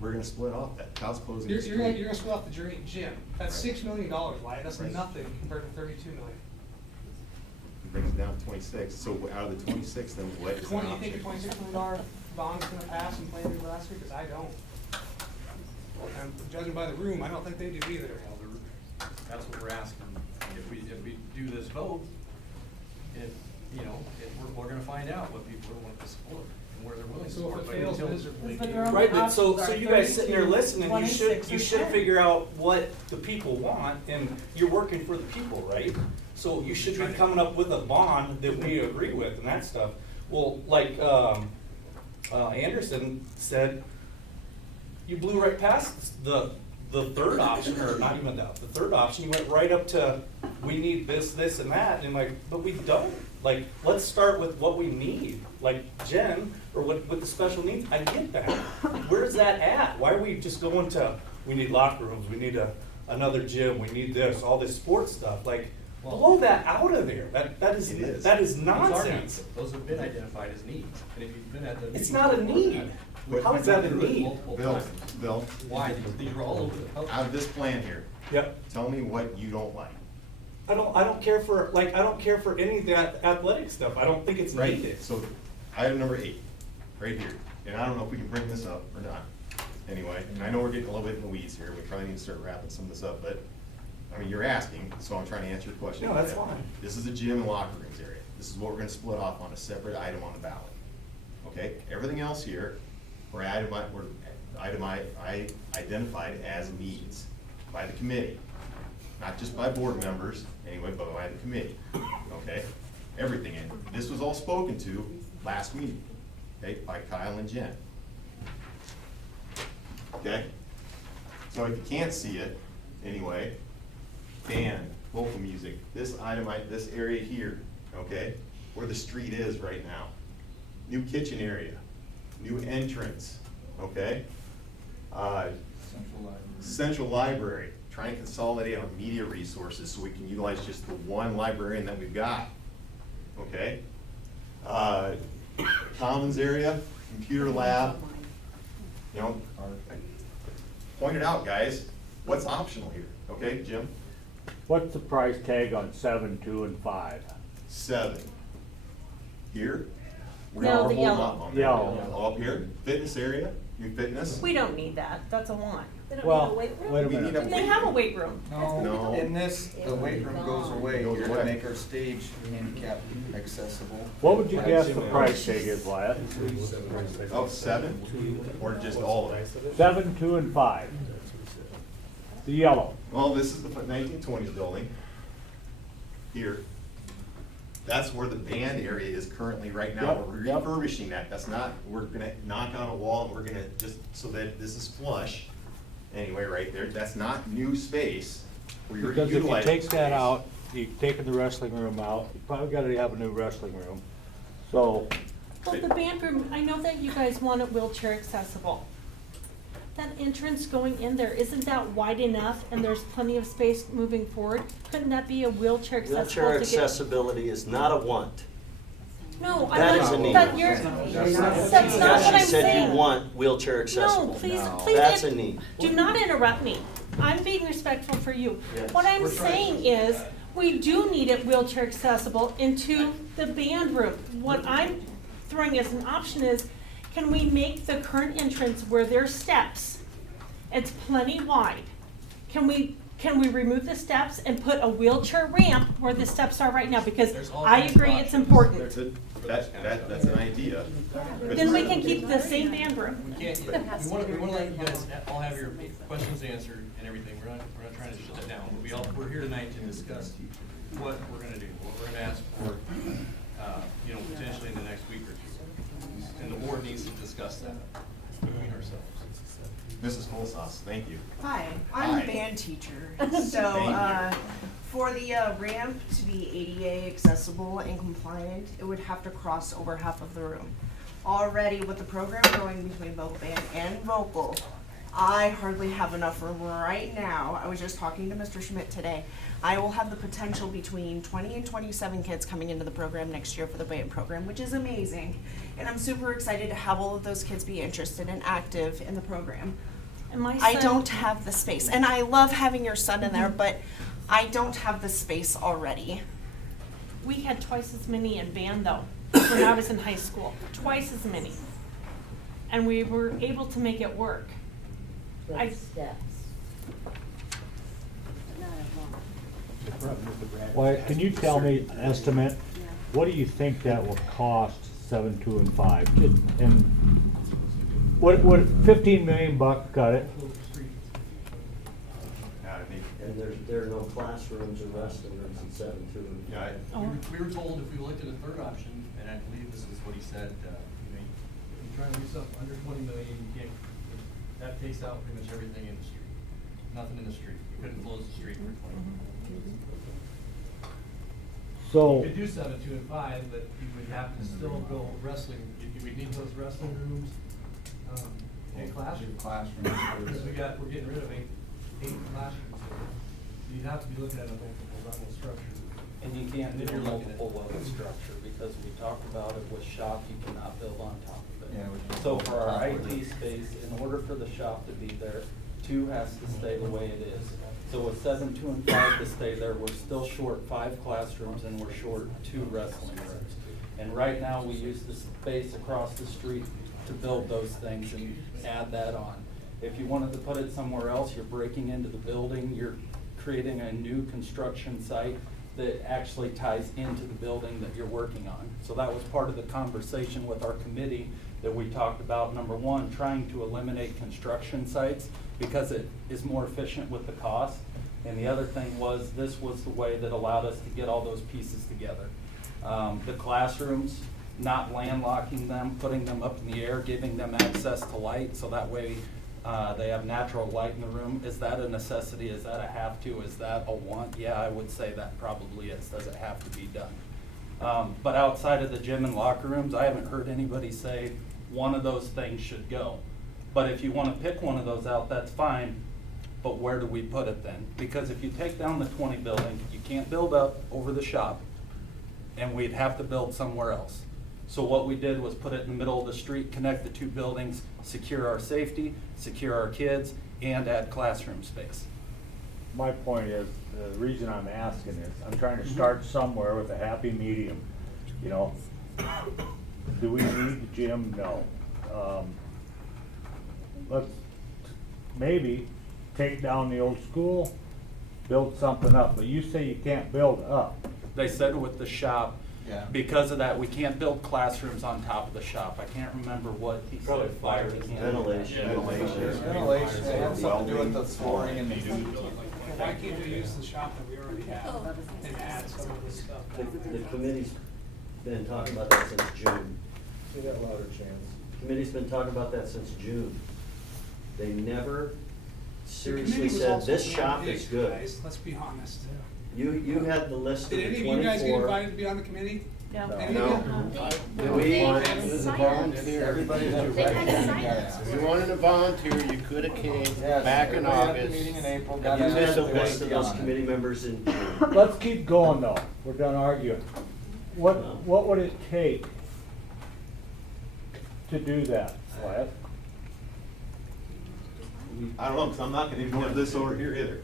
We're gonna split off that. Kyle's closing You're the street. gonna split off the gym. That's Right. $6 million, Wyatt. That's Right. nothing compared to 32 million. Brings it down to 26. So out of the 26, then what is the You think a option? $26 million bond's gonna pass in Plainview, Nebraska? Because I don't. And judging by the room, I don't think they do either. That's what we're asking. If we do this vote, we're gonna find out what people want to support and where they're willing to So support. if it But fails until- miserably. But there are Right, only but so options are you guys sitting there 32, listening, you 26, should or 10. figure out what the people want, and you're working for the people, right? So you should be coming up with a bond that we agree with and that stuff. Well, like, Anderson said, you blew right past the third option, or not even the third option, you went right up to, we need this, this, and that, and like, but we don't. Like, let's start with what we need, like Jen, or with the special needs, I get that. Where's that at? Why are we just going to, we need locker rooms, we need another gym, we need this, all this sports stuff, like, blow that out of there, that is It is. nonsense. Those have been identified as needs, and if you've been at the. It's not a need. How is that a need? Bill, Why? These are all over the country. out of this plan here, Yep. tell me what you don't like. I don't care for any of that athletic stuff. I don't think it's needed. So, item number 8, right here, and I don't know if we can bring this up or not, anyway, and I know we're getting a little bit in the weeds here, we probably need to start wrapping some of this up, but, I mean, you're asking, so I'm trying to answer your question. No, that's fine. This is a gym and locker rooms area, this is what we're gonna split off on a separate item on the ballot, okay? Everything else here, I identified as needs by the committee, not just by board members, anyway, but by the committee, okay? Everything in, this was all spoken to last meeting, okay, by Kyle and Jen. Okay? So if you can't see it, anyway, band, vocal music, this item, this area here, okay, where the street is right now. New kitchen area, new entrance, okay? Central library, trying to consolidate our media resources so we can utilize just the one librarian that we've got, okay? Commons area, computer lab, you know, point it out, guys, what's optional here, okay, Jim? What's the price tag on 7, 2, and 5? 7. Here? We're No, gonna the hold yellow. up on that. Yellow. Up here, fitness area, new fitness. We don't need that, that's a want. They don't Well, need a weight room? wait a We need minute. a They have a weight room. No. In this, the weight room goes away, Goes you're away. gonna make our stage handicap accessible. What would you guess the price tag is, Wyatt? Of 7, or just all of it? 7, 2, and 5. The yellow. Well, this is the 1920s building. Here. That's where the band area is currently right now. Yep, We're yep. refurbishing that. That's not, we're gonna knock out a wall and we're gonna just, so that this is flush. Anyway, right there, that's not new space. We're Because if you utilizing take that space. out, you've taken the wrestling room out, you probably gotta have a new wrestling room. So, Well, the band room, I know that you guys want it wheelchair accessible. That entrance going in there, isn't that wide enough and there's plenty of space moving forward? Couldn't that be a wheelchair accessible Wheelchair to get? accessibility is not a want. No, That I'm is a not, need. that you're, that's not what I'm She said saying. you want wheelchair accessible. No, please, please. That's a need. Do not interrupt me. I'm being respectful for you. Yes. What I'm saying is, we do need it wheelchair accessible into the band room. What I'm throwing as an option is, can we make the current entrance where there's steps, it's plenty wide. Can we can we remove the steps and put a wheelchair ramp where the steps are right now? Because There's all I kinds of agree it's options. important. That's that's an idea. Then we can keep the same band room. We can't, we wanna let you guys all have your questions answered and everything, we're not trying to shut that down. We're here tonight to discuss what we're gonna do, what we're gonna ask for, you know, potentially in the next week or two. And the board needs to discuss that between ourselves. Mrs. Fullsauce, thank you. Hi, I'm Hi. a band teacher. Thank So, you. for the ramp to be ADA accessible and compliant, it would have to cross over half of the room. Already with the program going between vocal band and vocal, I hardly have enough room right now. I was just talking to Mr. Schmidt today. I will have the potential between 20 and 27 kids coming into the program next year for the band program, which is amazing. And I'm super excited to have all of those kids be interested and active in the program. And my I son- don't have the space, and I love having your son in there, but I don't have the space already. We had twice as many in band though, when I was in high school, twice as many. And we were able to make it work. Well, can you tell me an estimate, what do you think that will cost 7, 2, and 5? And what, 15 million bucks got it? And there are no classrooms or resting rooms in 7-2. Yeah, We were told if we looked at a third option, and I believe this is what he said, you know, you're trying to do something under 20 million, you can't, that takes out pretty much everything in the street. Nothing in the street. You couldn't close the street for 20 million. So, You could do 7, 2, and 5, but you would have to still go wrestling, you would need those wrestling rooms, and classrooms. Because we're getting rid of eight classrooms. So you'd have to be looking at a multiple level structure. And you can't do If a you're looking at- multiple level structure, because we talked about it with shop, you cannot build on top of it. Yeah, we can So build for on our top of IT it. space, in order for the shop to be there, 2 has to stay the way it is. So with 7, 2, and 5 to stay there, we're still short 5 classrooms and we're short 2 wrestling rooms. And right now, we use the space across the street to build those things and add that on. If you wanted to put it somewhere else, you're breaking into the building, you're creating a new construction site that actually ties into the building that you're working on. So that was part of the conversation with our committee that we talked about. Number one, trying to eliminate construction sites because it is more efficient with the cost. And the other thing was, this was the way that allowed us to get all those pieces together. The classrooms, not landlocking them, putting them up in the air, giving them access to light, so that way they have natural light in the room. Is that a necessity? Is that a have to? Is that a want? Yeah, I would say that probably is. Does it have to be done? But outside of the gym and locker rooms, I haven't heard anybody say one of those things should go. But if you want to pick one of those out, that's fine. But where do we put it then? Because if you take down the 20 building, you can't build up over the shop, and we'd have to build somewhere else. So what we did was put it in the middle of the street, connect the 2 buildings, secure our safety, secure our kids, and add classroom space. my point is, the reason I'm asking is, I'm trying to start somewhere with a happy medium, you know? Do we need the gym? No. Let's maybe take down the old school, build something up, but you say you can't build up. They said with the shop, Yeah. because of that, we can't build classrooms on top of the shop. I can't remember what he Probably said. fire, We can't- ventilation. Ventilation, they have something to do with the flooring and the. Why can't we use the shop that we already have and add some of this stuff? The committee's been talking about that since June. Say that louder, Chance. Committee's been talking about that since June. They never The seriously committee was said, also this shop big, is good. guys, let's be honest. You had the list of Did the any of you guys get 24. invited to be on the committee? No. Any No. of you? Do we? Everybody's If you wanted to volunteer, you could have came back in August. Meeting in April. You got had us the to list of be those on it. committee members in June. Let's keep going though, we're done arguing. What would it take to do that, Wyatt? I don't know, 'cause I'm not gonna ignore this over here either.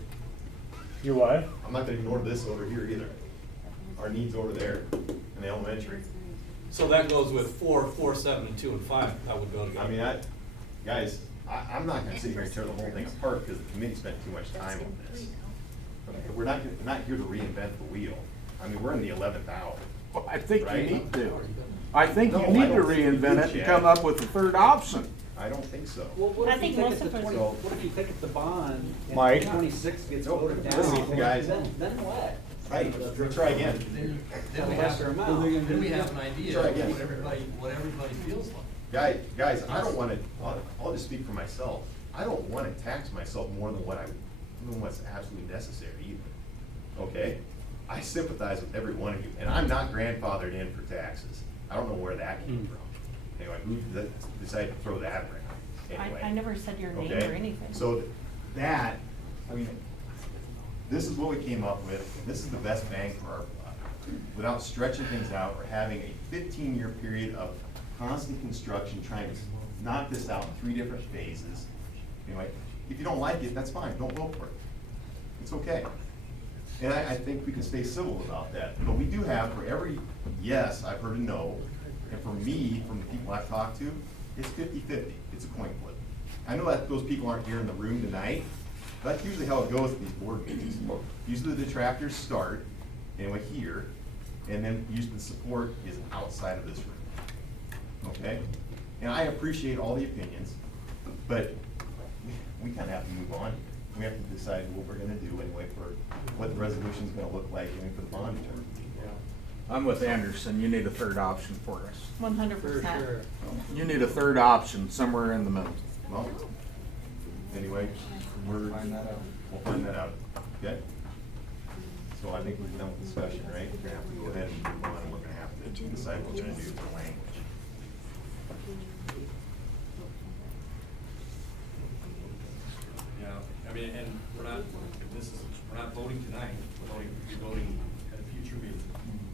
You what? I'm not gonna ignore this over here either. Our needs over there in the elementary. So that goes with 4, 4, 7, and 2, and 5. That would go together. I mean, guys, I'm not gonna sit here and tear the whole thing apart because the committee spent too much time on this. We're not here to reinvent the wheel. I mean, we're in the 11th hour. Well, I think you Right? need to. I think No, you I need to don't think you reinvent do, it and Chad. come up with a third option. I don't think so. Well, what I if you think take most it of to us- 20, what if you take it to bond Mike? and 26 gets No, voted down? listen, guys. Then what? Right, try again. Then we A have, lesser amount. then we have an idea Try of again. what everybody feels like. Guys, I don't wanna, I'll just speak for myself. I don't wanna tax myself more than what's absolutely necessary either. Okay? I sympathize with every one of you, and I'm not grandfathered in for taxes. I don't know where that came from. Anyway, who decided to throw that around? Anyway. I never said your name Okay? or anything. So that, I mean, this is what we came up with. This is the best bang for our buck. Without stretching things out or having a 15-year period of constant construction, trying to knock this out in 3 different phases. Anyway, if you don't like it, that's fine, don't vote for it. It's okay. And I think we can stay civil about that. But we do have, for every yes, I've heard a no, and for me, from the people I've talked to, it's 50-50, it's a coin flip. I know that those people aren't here in the room tonight, but that's usually how it goes at these board meetings. Usually the detractors start, anyway, here, and then usually the support is outside of this room. Okay? And I appreciate all the opinions, but we kind of have to move on. We have to decide what we're gonna do anyway for what the resolution's gonna look like anyway for the bond term. I'm with Anderson. You need a third option for us. 100%. You need a third option somewhere in the middle. Well, anyway, we'll find that out, okay? So I think we're done with discussion, right? We're gonna have to go ahead and move on, and we're gonna have to decide what we're gonna do for language. Yeah, I mean, and we're not voting tonight, we're voting at a future meeting.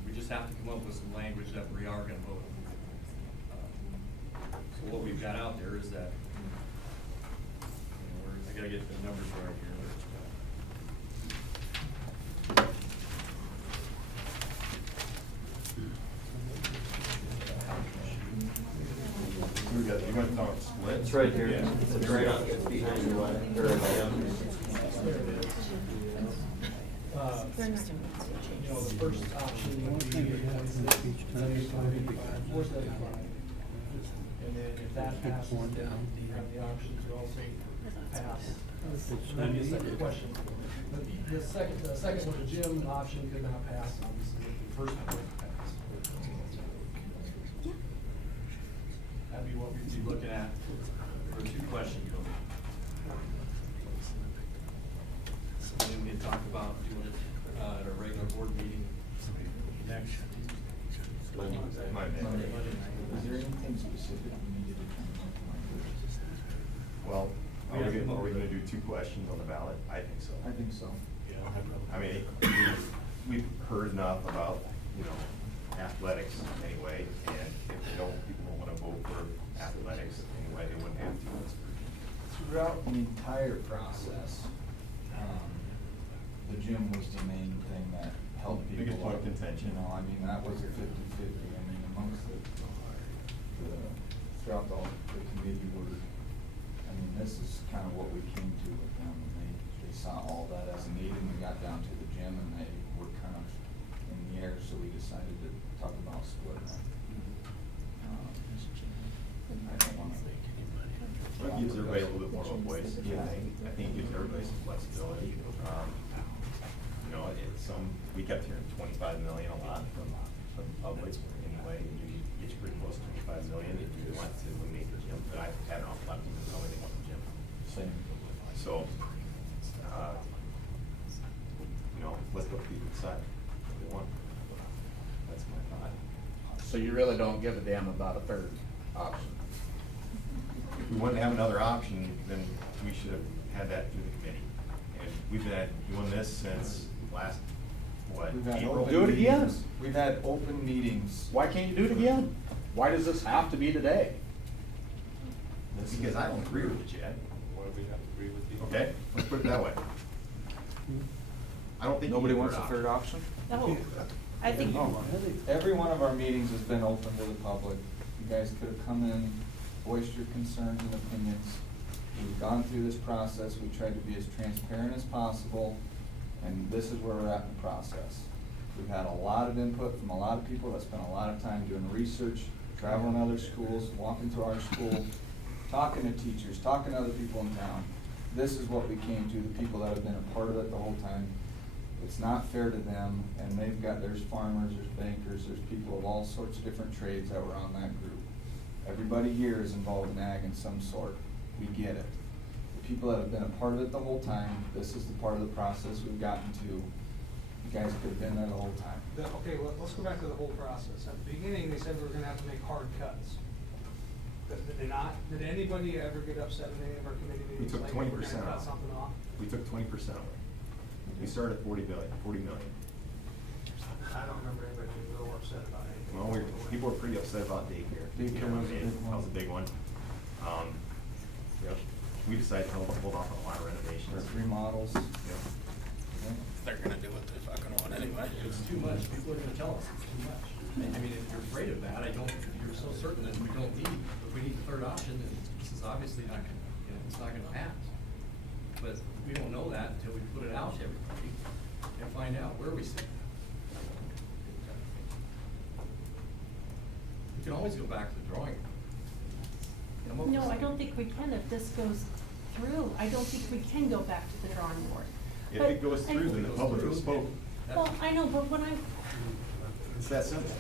We just have to come up with some language that we are gonna vote on. So what we've got out there is that, I gotta get the numbers right here. You want to talk split? It's right here. Yeah. It's right up, it's behind you, or, You know, the first option would be, and then if that passes, then you have the option to also pass. That'd be a second question. The second one, the gym option could not pass, obviously, if the first one would pass. That'd be what we'd be looking at for a 2-question code. And then we had talked about doing it at a regular board meeting next Monday. Monday night. Is there anything specific we needed to come up with? Well, are we gonna do 2 questions on the ballot? I think so. I think so. I mean, we've heard enough about, you know, athletics anyway, and if people don't wanna vote for athletics anyway, they wouldn't have to. Throughout the entire process, the gym was the main thing that helped people. Biggest point of contention. You know, I mean, that was a 50-50. I mean, amongst throughout the committee were, I mean, this is kind of what we came to with them, and they saw all that as a need, and we got down to the gym, and they were kind of in the air, so we decided to talk about splitting it. I don't wanna. Well, it gives everybody a little bit more of a voice. Yeah. I think it gives everybody some flexibility. You know, we kept hearing 25 million a lot from public anyway. It's pretty close to 25 million if you want to eliminate the gym, but I've had an awful lot of people tell me they want the gym. Same. So, you know, let's let people decide what they want. That's my thought. So you really don't give a damn about a third option? If we wanted to have another option, then we should have had that through the committee. And we've been doing this since last, what, We've had April? open Do it again. meetings. We've had open meetings. Why can't you do it again? Why does this have to be today? Because I don't agree with it, Chad. Why do we have to agree with you? Okay, let's put it that way. I don't think. you Nobody need wants a third option? No, I think, Every one of our meetings has been open to the public. You guys could have come in, voiced your concerns and opinions. We've gone through this process. We tried to be as transparent as possible. And this is where we're at in the process. We've had a lot of input from a lot of people that spent a lot of time doing research, traveling to other schools, walking through our school, talking to teachers, talking to other people in town. This is what we came to, the people that have been a part of it the whole time. It's not fair to them, and there's farmers, there's bankers, there's people of all sorts of different trades that were on that group. Everybody here is involved in ag in some sort. We get it. The people that have been a part of it the whole time, this is the part of the process we've gotten to. You guys could have been there the whole time. Okay, well, let's go back to the whole process. At the beginning, they said we were gonna have to make hard cuts. Did they not? Did anybody ever get upset at any of our committee We meetings? took like, we're 20% gonna cut off. something off? We took 20% away. We started at 40 million. I don't remember anybody being real upset about anything. Well, people were pretty upset about daycare. Daycare was a big one. That was a big one. Yep. We decided to hold off on a lot of renovations. There's remodels. Yep. They're gonna do what they fucking want anyway. It's too much, people are gonna tell us it's too much. I mean, if you're afraid of that, if you're so certain that we don't need, if we need the third option, then this is obviously not gonna, it's not gonna pass. But we don't know that until we put it out to everybody and find out where we sit. We can always go back to the drawing board. No, I don't think we can if this goes through. I don't think we can go back to the drawing board. If But it goes through, then the public has spoken. Well, I know, but when I, It's that simple.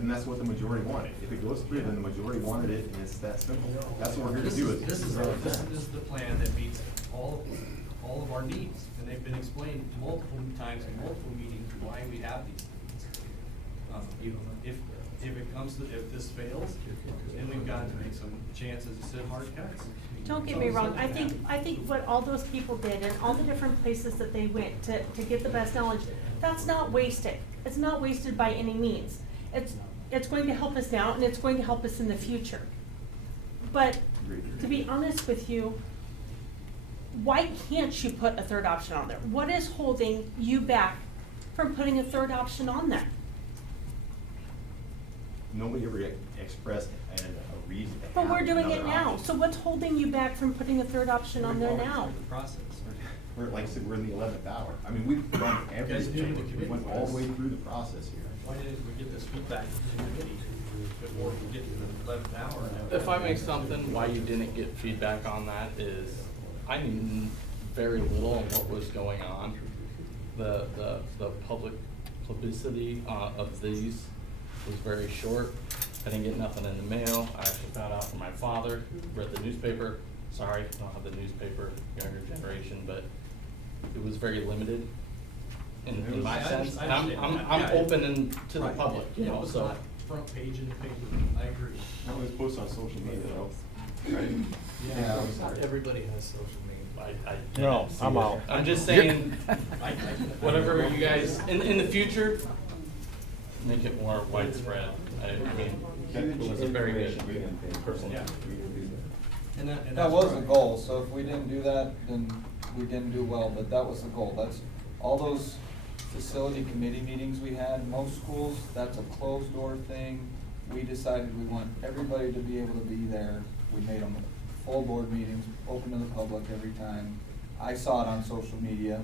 And that's what the majority wanted. If it goes through, then the majority wanted it, and it's that simple. That's what we're here to do. This is the plan that meets all of our needs, and they've been explained multiple times in multiple meetings why we have these things. If this fails, then we've got to make some chances to sit hard cuts. don't get me wrong, I think what all those people did and all the different places that they went to get the best knowledge, that's not wasted. It's not wasted by any means. It's going to help us now and it's going to help us in the future. But to be honest with you, why can't you put a third option on there? What is holding you back from putting a third option on there? Nobody ever expressed a reason to But have we're doing it another now, option. so what's holding you back from putting a third option on there We've already now? started the process. We're, like I said, we're in the 11th hour. I mean, we've done everything. We went all the way through the process here. Why didn't we get this feedback from the committee before we get to the 11th hour? If I make something, why you didn't get feedback on that is, I knew very little on what was going on. The public publicity of these was very short. I didn't get nothing in the mail. I actually found out from my father, read the newspaper. Sorry, I don't have the newspaper, younger generation, but it was very limited in my sense. And I'm open to the public, you know, It was so. not front page in the paper, I agree. No, it was posted on social media though, right? Yeah. Not everybody has social media. I No, didn't see I'm it. out. I'm just saying, whatever you guys, in the future, make it more widespread. I mean, it was a very good person. Yeah. And That that's was the right. goal, so if we didn't do that, then we didn't do well, but that was the goal. That's, all those facility committee meetings we had, most schools, that's a closed door thing. We decided we want everybody to be able to be there. We made them full board meetings, open to the public every time. I saw it on social media.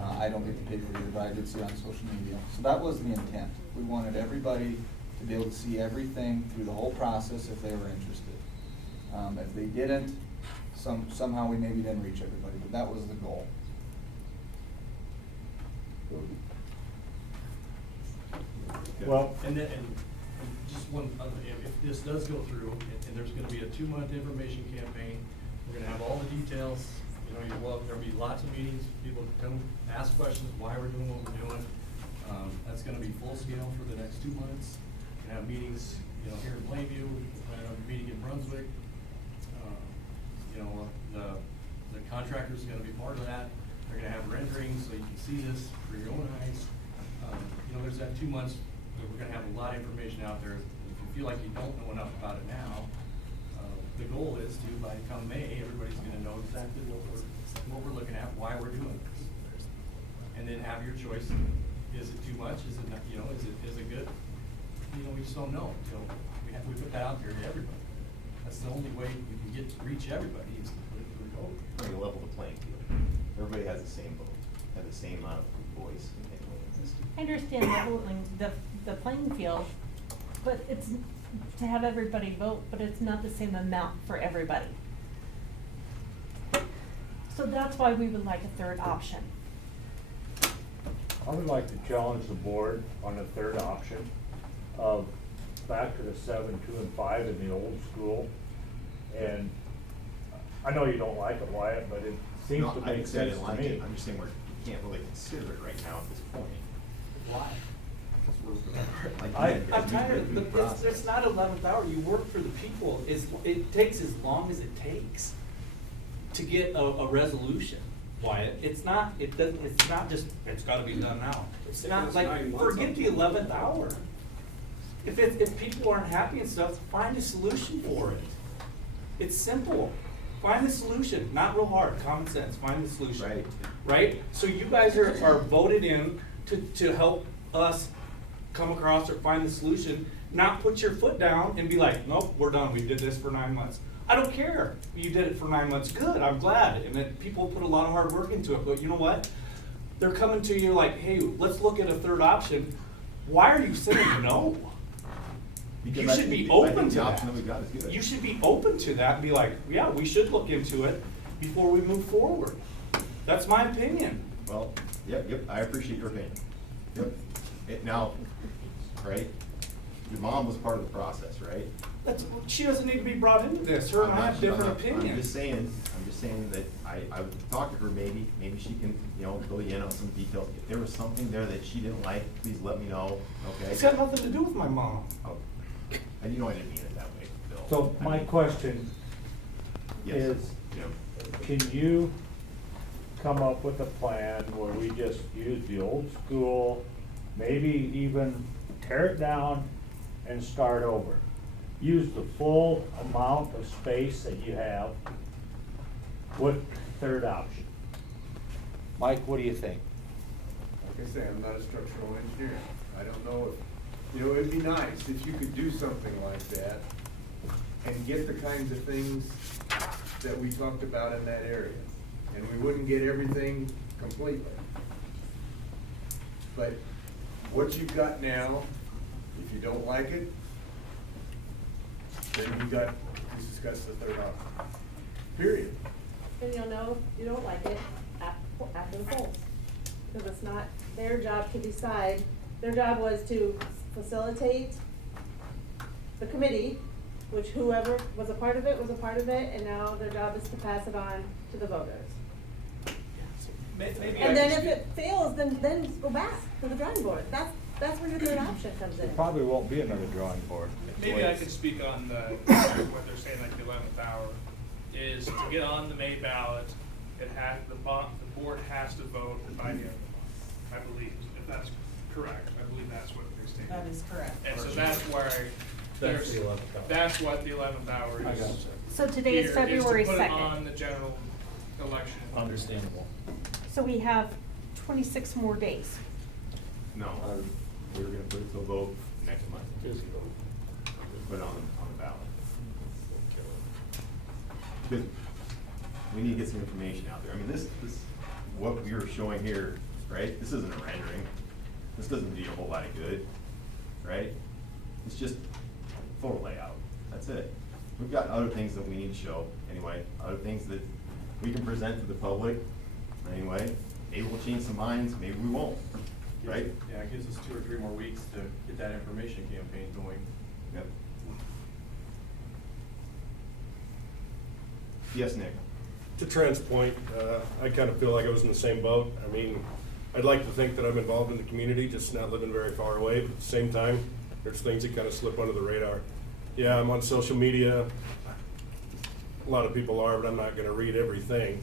I don't get the paper either, but I did see it on social media. So that was the intent. We wanted everybody to be able to see everything through the whole process if they were interested. If they didn't, somehow we maybe didn't reach everybody, but that was the goal. Well, And just one, if this does go through, and there's gonna be a 2-month information campaign, we're gonna have all the details, you know, there'll be lots of meetings, people come ask questions, why we're doing what we're doing. That's gonna be full scale for the next 2 months. We're gonna have meetings, you know, here in Plainview, we're gonna have a meeting in Brunswick. You know, the contractor's gonna be part of that. They're gonna have renderings, so you can see this for your own eyes. You know, there's that 2 months, that we're gonna have a lot of information out there. If you feel like you don't know enough about it now, the goal is to, by come May, everybody's gonna know exactly what we're looking at, why we're doing this. And then have your choice. Is it too much? Is it not, you know, is it good? You know, we just don't know until we put that out there to everybody. That's the only way we can get to reach everybody is to put it to the vote. Trying to level the playing field. Everybody has the same vote. have the same amount of voice anyway in this. I understand leveling the playing field, but it's to have everybody vote, but it's not the same amount for everybody. So that's why we would like a third option. I would like to challenge the board on the third option of back to the 7, 2, and 5 in the old school. And I know you don't like it, Wyatt, but it seems No, to I make didn't say I sense didn't to like me. it. I'm just saying we can't really consider it right now at this point. Why? I'm tired, it's not 11th hour, you work for the people, it takes as long as it takes to get a resolution, Wyatt. It's not just, it's gotta be done now. It's not like, forget the 11th hour. If people aren't happy and stuff, find a solution for it. It's simple. Find the solution, not real hard, common sense, find the solution. Right. Right? So you guys are voted in to help us come across or find the solution, not put your foot down and be like, nope, we're done, we did this for 9 months. I don't care, you did it for 9 months, good, I'm glad, and that people put a lot of hard work into it, but you know what? They're coming to you like, hey, let's look at a third option. Why are you saying no? Because You I should think- be I open think to the that. option that we got is good. You should be open to that and be like, yeah, we should look into it before we move forward. That's my opinion. Well, yep, I appreciate your opinion. Yep. Now, right, your mom was part of the process, right? She doesn't need to be brought into this, her and I have different opinions. I'm just saying that I would talk to her, maybe she can, fill you in on some details. If there was something there that she didn't like, please let me know, okay? It's got nothing to do with my mom. Oh, and I didn't mean it that way, Bill. So my question Yes, is, can you come up with a plan where we just use the old school, maybe even tear it down and start over? Use the full amount of space that you have with third option. Mike, what do you think? Like I say, I'm not a structural engineer. I don't know if, it'd be nice if you could do something like that and get the kinds of things that we talked about in that area. And we wouldn't get everything completely. But what you've got now, if you don't like it, then we discussed the third option. Period. And you'll know you don't like it after the polls. Because it's not their job to decide. Their job was to facilitate the committee, which whoever was a part of it, and now their job is to pass it on to the voters. And then if it fails, then go back to the drawing board. That's where your third option comes in. There probably won't be another drawing board. Maybe I could speak on what they're saying, like the 11th hour, is to get on the May ballot, the board has to vote by the end of the month, I believe, if that's correct. I believe that's what they're saying. That is correct. And so that's why That's the 11th hour. that's what the 11th hour I is. gotcha. So today is here, February to put it 2nd. on the general election. Understandable. So we have 26 more days. No, we're gonna put it to a vote next month. Put it on the ballot. Because we need to get some information out there. I mean, this, what we were showing here, right, this isn't a rendering. This doesn't do you a whole lot of good, right? It's just photo layout, that's it. We've got other things that we need to show, anyway, other things that we can present to the public, anyway. Maybe we'll change some minds, maybe we won't, right? Yeah, it gives us 2 or 3 more weeks to get that information campaign going. Yep. Yes, Nick? To Trent's point, I kind of feel like I was in the same boat. I mean, I'd like to think that I'm involved in the community, just not living very far away, but at the same time, there's things that kind of slip under the radar. Yeah, I'm on social media. A lot of people are, but I'm not gonna read everything.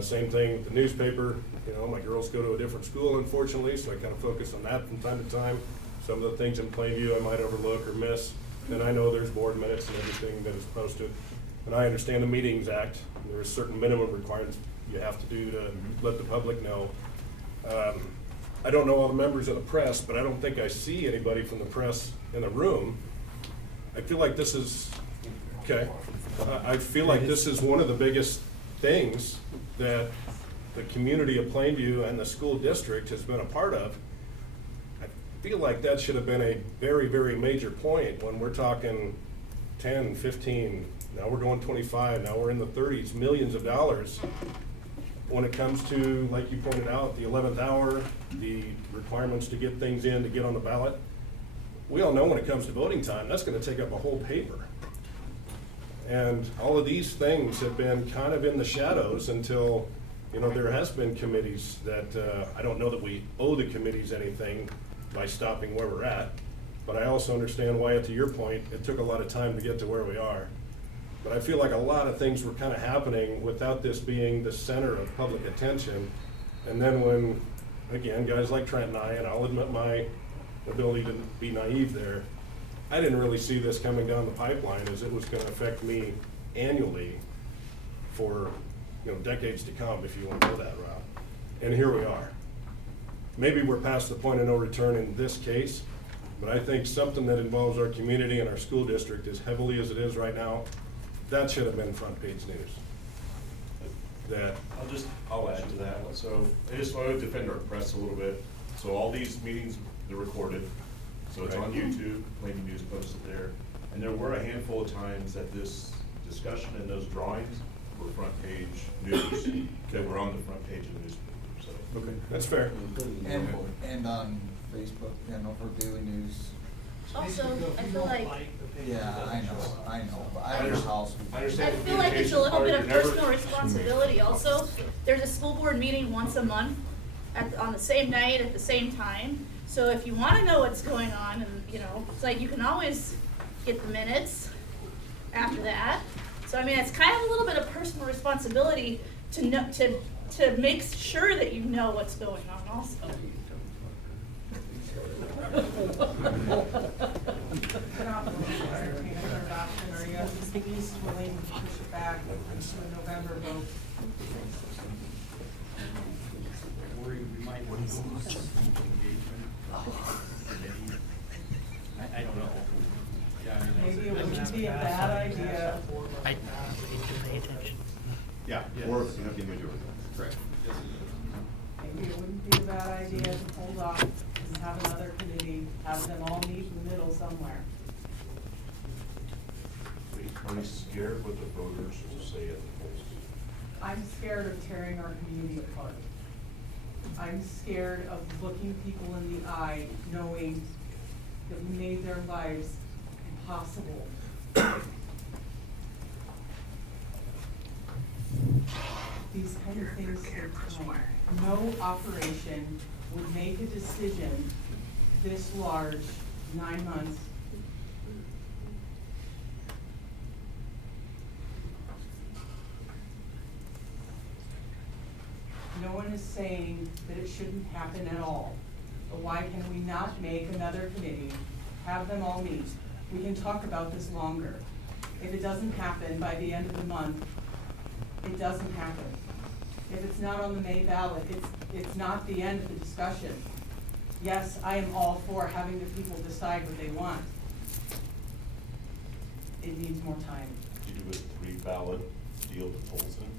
Same thing with the newspaper. My girls go to a different school, unfortunately, so I kind of focus on that from time to time. Some of the things in Plainview I might overlook or miss. And I know there's board minutes and everything that is posted. And I understand the Meetings Act. There are certain minimum requirements you have to do to let the public know. I don't know all the members of the press, but I don't think I see anybody from the press in the room. I feel like this is, okay, I feel like this is one of the biggest things that the community of Plainview and the school district has been a part of, I feel like that should have been a very, very major point when we're talking 10, 15, now we're going 25, now we're in the 30s, millions of dollars. When it comes to, like you pointed out, the 11th hour, the requirements to get things in, to get on the ballot, we all know when it comes to voting time, that's gonna take up a whole paper. And all of these things have been kind of in the shadows until, you know, there has been committees that, I don't know that we owe the committees anything by stopping where we're at, but I also understand why, to your point, it took a lot of time to get to where we are. But I feel like a lot of things were kind of happening without this being the center of public attention. And then when, again, guys like Trent and I, and I'll admit my ability to be naive there, I didn't really see this coming down the pipeline as it was gonna affect me annually for, you know, decades to come, if you want to go that route. And here we are. Maybe we're past the point of no return in this case, but I think something that involves our community and our school district as heavily as it is right now, that should have been front page news. That, I'll add to that. So I just want to defend our press a little bit. So all these meetings, they're recorded. So it's on YouTube, Plainview News posted there. And there were a handful of times that this discussion and those drawings were front page news. That were on the front page of the newspaper, so. okay, that's fair. And on Facebook, for daily news. Also, I feel like, Yeah, I know, but I don't know how. I feel like it's a little bit of personal responsibility also. There's a school board meeting once a month on the same night at the same time. So if you wanna know what's going on, and you know, it's like you can always get the minutes after that. So I mean, it's kind of a little bit of personal responsibility to know, to make sure that you know what's going on also. Are you at least willing to push it back to a November vote? We might want to engagement. I don't know. Yeah, I mean, Maybe it wouldn't be a bad idea. Yeah, or you have the majority, correct. Maybe it wouldn't be a bad idea to hold off and have another committee, have them all meet in the middle somewhere. Are we scared what the voters will say at the polls? I'm scared of tearing our community apart. I'm scared of looking people in the eye, knowing that we made their lives impossible. These kind of things take time. No operation would make a decision this large, 9 months. No one is saying that it shouldn't happen at all. But why can we not make another committee, have them all meet? We can talk about this longer. If it doesn't happen by the end of the month, it doesn't happen. If it's not on the May ballot, it's not the end of the discussion. Yes, I am all for having the people decide what they want. It needs more time. You do a 3-ballot deal to polls in?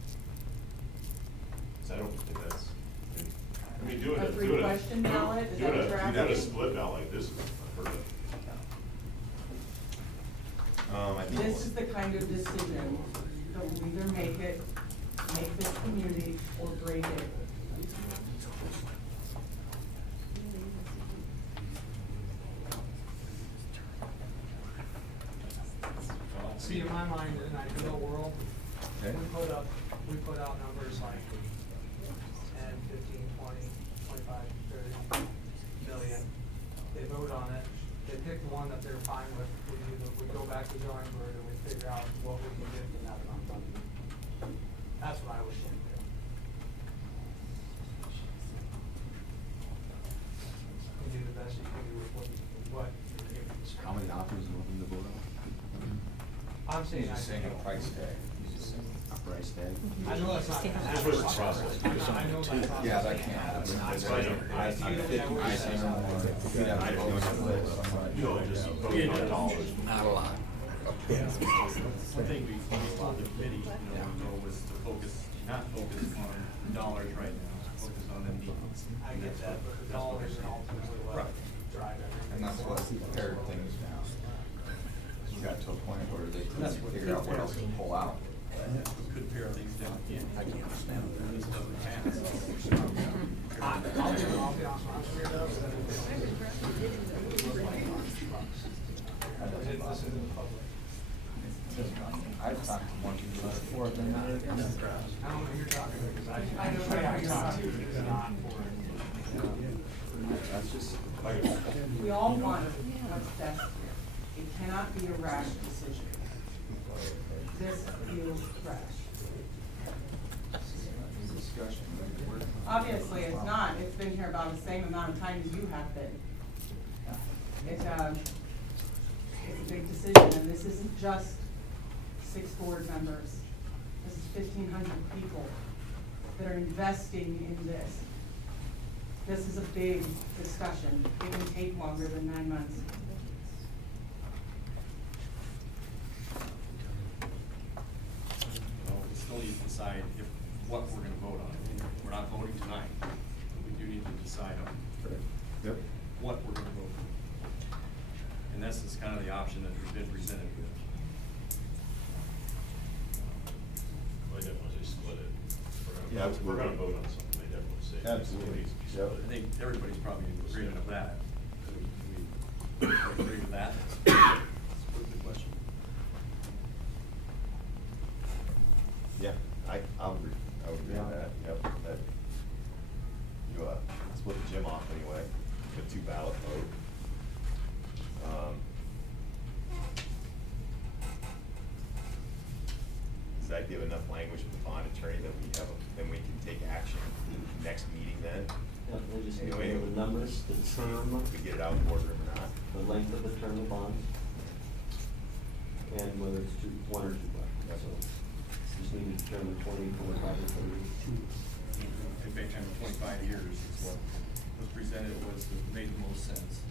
'Cause I don't think that's, I mean, doing A 3-question ballot, is that what you're asking? doing a split ballot like this is unheard of. I think This is the kind of decision that will either make this community or break it. See, in my mind, in an ideal world, Okay. we put out numbers like 10, 15, 20, 25, 30 million. They vote on it, they pick the one that they're fine with, we go back to the drawing board and we figure out what we can get from that amount of money. That's what I would think. You do the best you can do with what you're given. How many options are open to vote on? I'm saying. He's just saying a price tag. He's just saying a price tag. I know that's not. This was the process. I know that's not. Yeah, that can't happen. I think 50% or more. We'd have to vote on this. You know, just voting on dollars. Not a lot. I think we told the committee, was to focus, not focus on dollar dollars right now, focus on them needs. I get that, but the dollars are ultimately what Right. drive everything. And that's what pared things down. We got to a point where they That's couldn't what figure out what else to pull out. Could pare things down again. I can't understand that. This doesn't pass. I'll be honest, when I was here though, so that this is in the public. I've talked to more people before than that. I don't know who you're talking to, because I know who I talked to, but it's not for it. That's just. We all want what's best here. It cannot be a rash decision. This feels rash. Discussion. Obviously, it's not. It's been here about the same amount of time as you have been. It's a big decision, and this isn't just 6 board members. This is 1,500 people that are investing in this. This is a big discussion. It can take longer than 9 months. Well, we still need to decide what we're gonna vote on. We're not voting tonight, but we do need to decide on Yep. what we're gonna vote on. And this is kind of the option that we've been presented with. I definitely split it. Yeah, If we're gonna vote on something, they definitely say. Absolutely. I think everybody's probably in agreement of that. We agree with that? Split the question. Yeah, I would agree with that, yep, that, you, split the gym off anyway, the 2 ballot vote. Does that give enough language for the bond attorney that we have, then we can take action next meeting then? Yeah, we just need to Anyway, know the numbers, the term, if we get it out in the boardroom or not. the length of the term of bonds, and whether it's 1 or 2 bucks. So just need to determine 20, 25, or 30. In fact, 25 years is what was presented, made the most sense.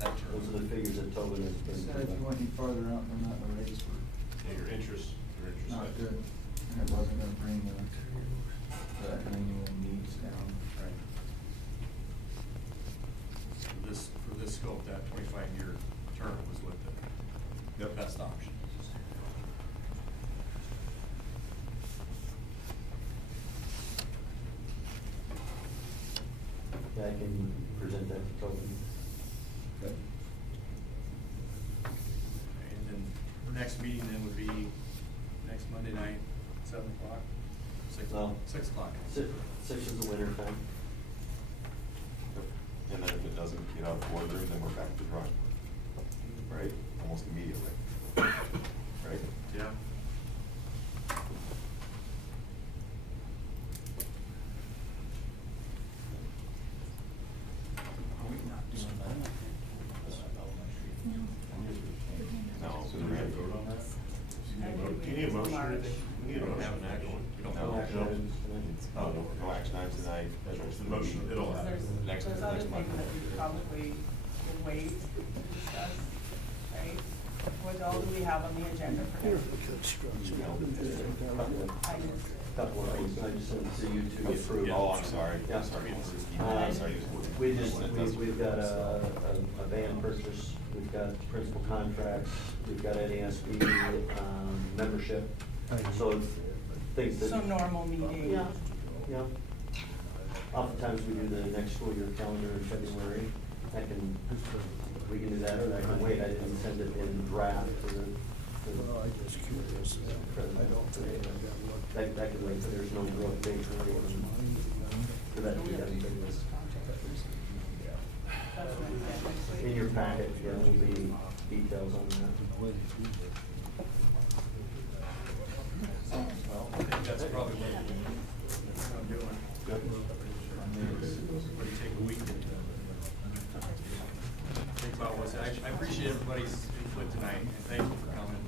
That term. Those are the figures that Tobin has been. Said if you went any farther out than that, the rates were Yeah, your interest. not good. And it wasn't gonna bring the annual needs down. Right. For this scope, that 25-year term was what the best option. Yeah, I can present that to Tobin. Okay. And then our next meeting then would be next Monday night, 7 o'clock, 6 No. 6 o'clock. 6 is the winter time. And then if it doesn't get out of the boardroom, then we're back to the drawing board. Right? Almost immediately. Right? Yeah. Are we not doing that? No, so we're gonna vote on that? Do you need a motion? We don't have an action. We don't No, have no. an action. Oh, no action items tonight. It's the motion, it'll happen. Next There's other month. things that we probably would wait to discuss, right? What all do we have on the agenda for next week? I just, Couple of things, I just sent to you to approve. Oh, I'm sorry. Yeah. I'm sorry. Uh, Sorry. We've got a van purchase, we've got principal contracts, we've got NASB, membership, so it's things that. so normal meeting. Yeah, yeah. Oftentimes we do the next school year calendar in February. We can do that, or I can wait. I didn't send it in draft for the. Well, I'm just curious. I don't think I got looked. That can wait, but there's no growth date for anyone. For that to be done. In your packet, there will be details on that. Well, I think that's probably what I'm doing. Everybody take a week and think about what's, I appreciate everybody's input tonight, and thank you for coming.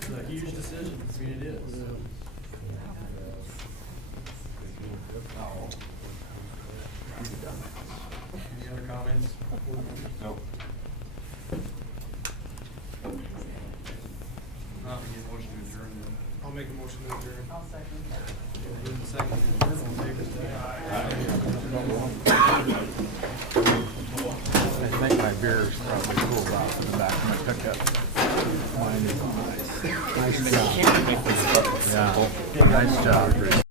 It's a huge decision, I mean, it is. Any other comments? No. Not, we get a motion to adjourn then. I'll make a motion to adjourn. I'll second that. second. All in favor, say aye. I think my beer is probably cooled off in the back of my pickup. Mine is nice. Nice job. Yeah, nice job.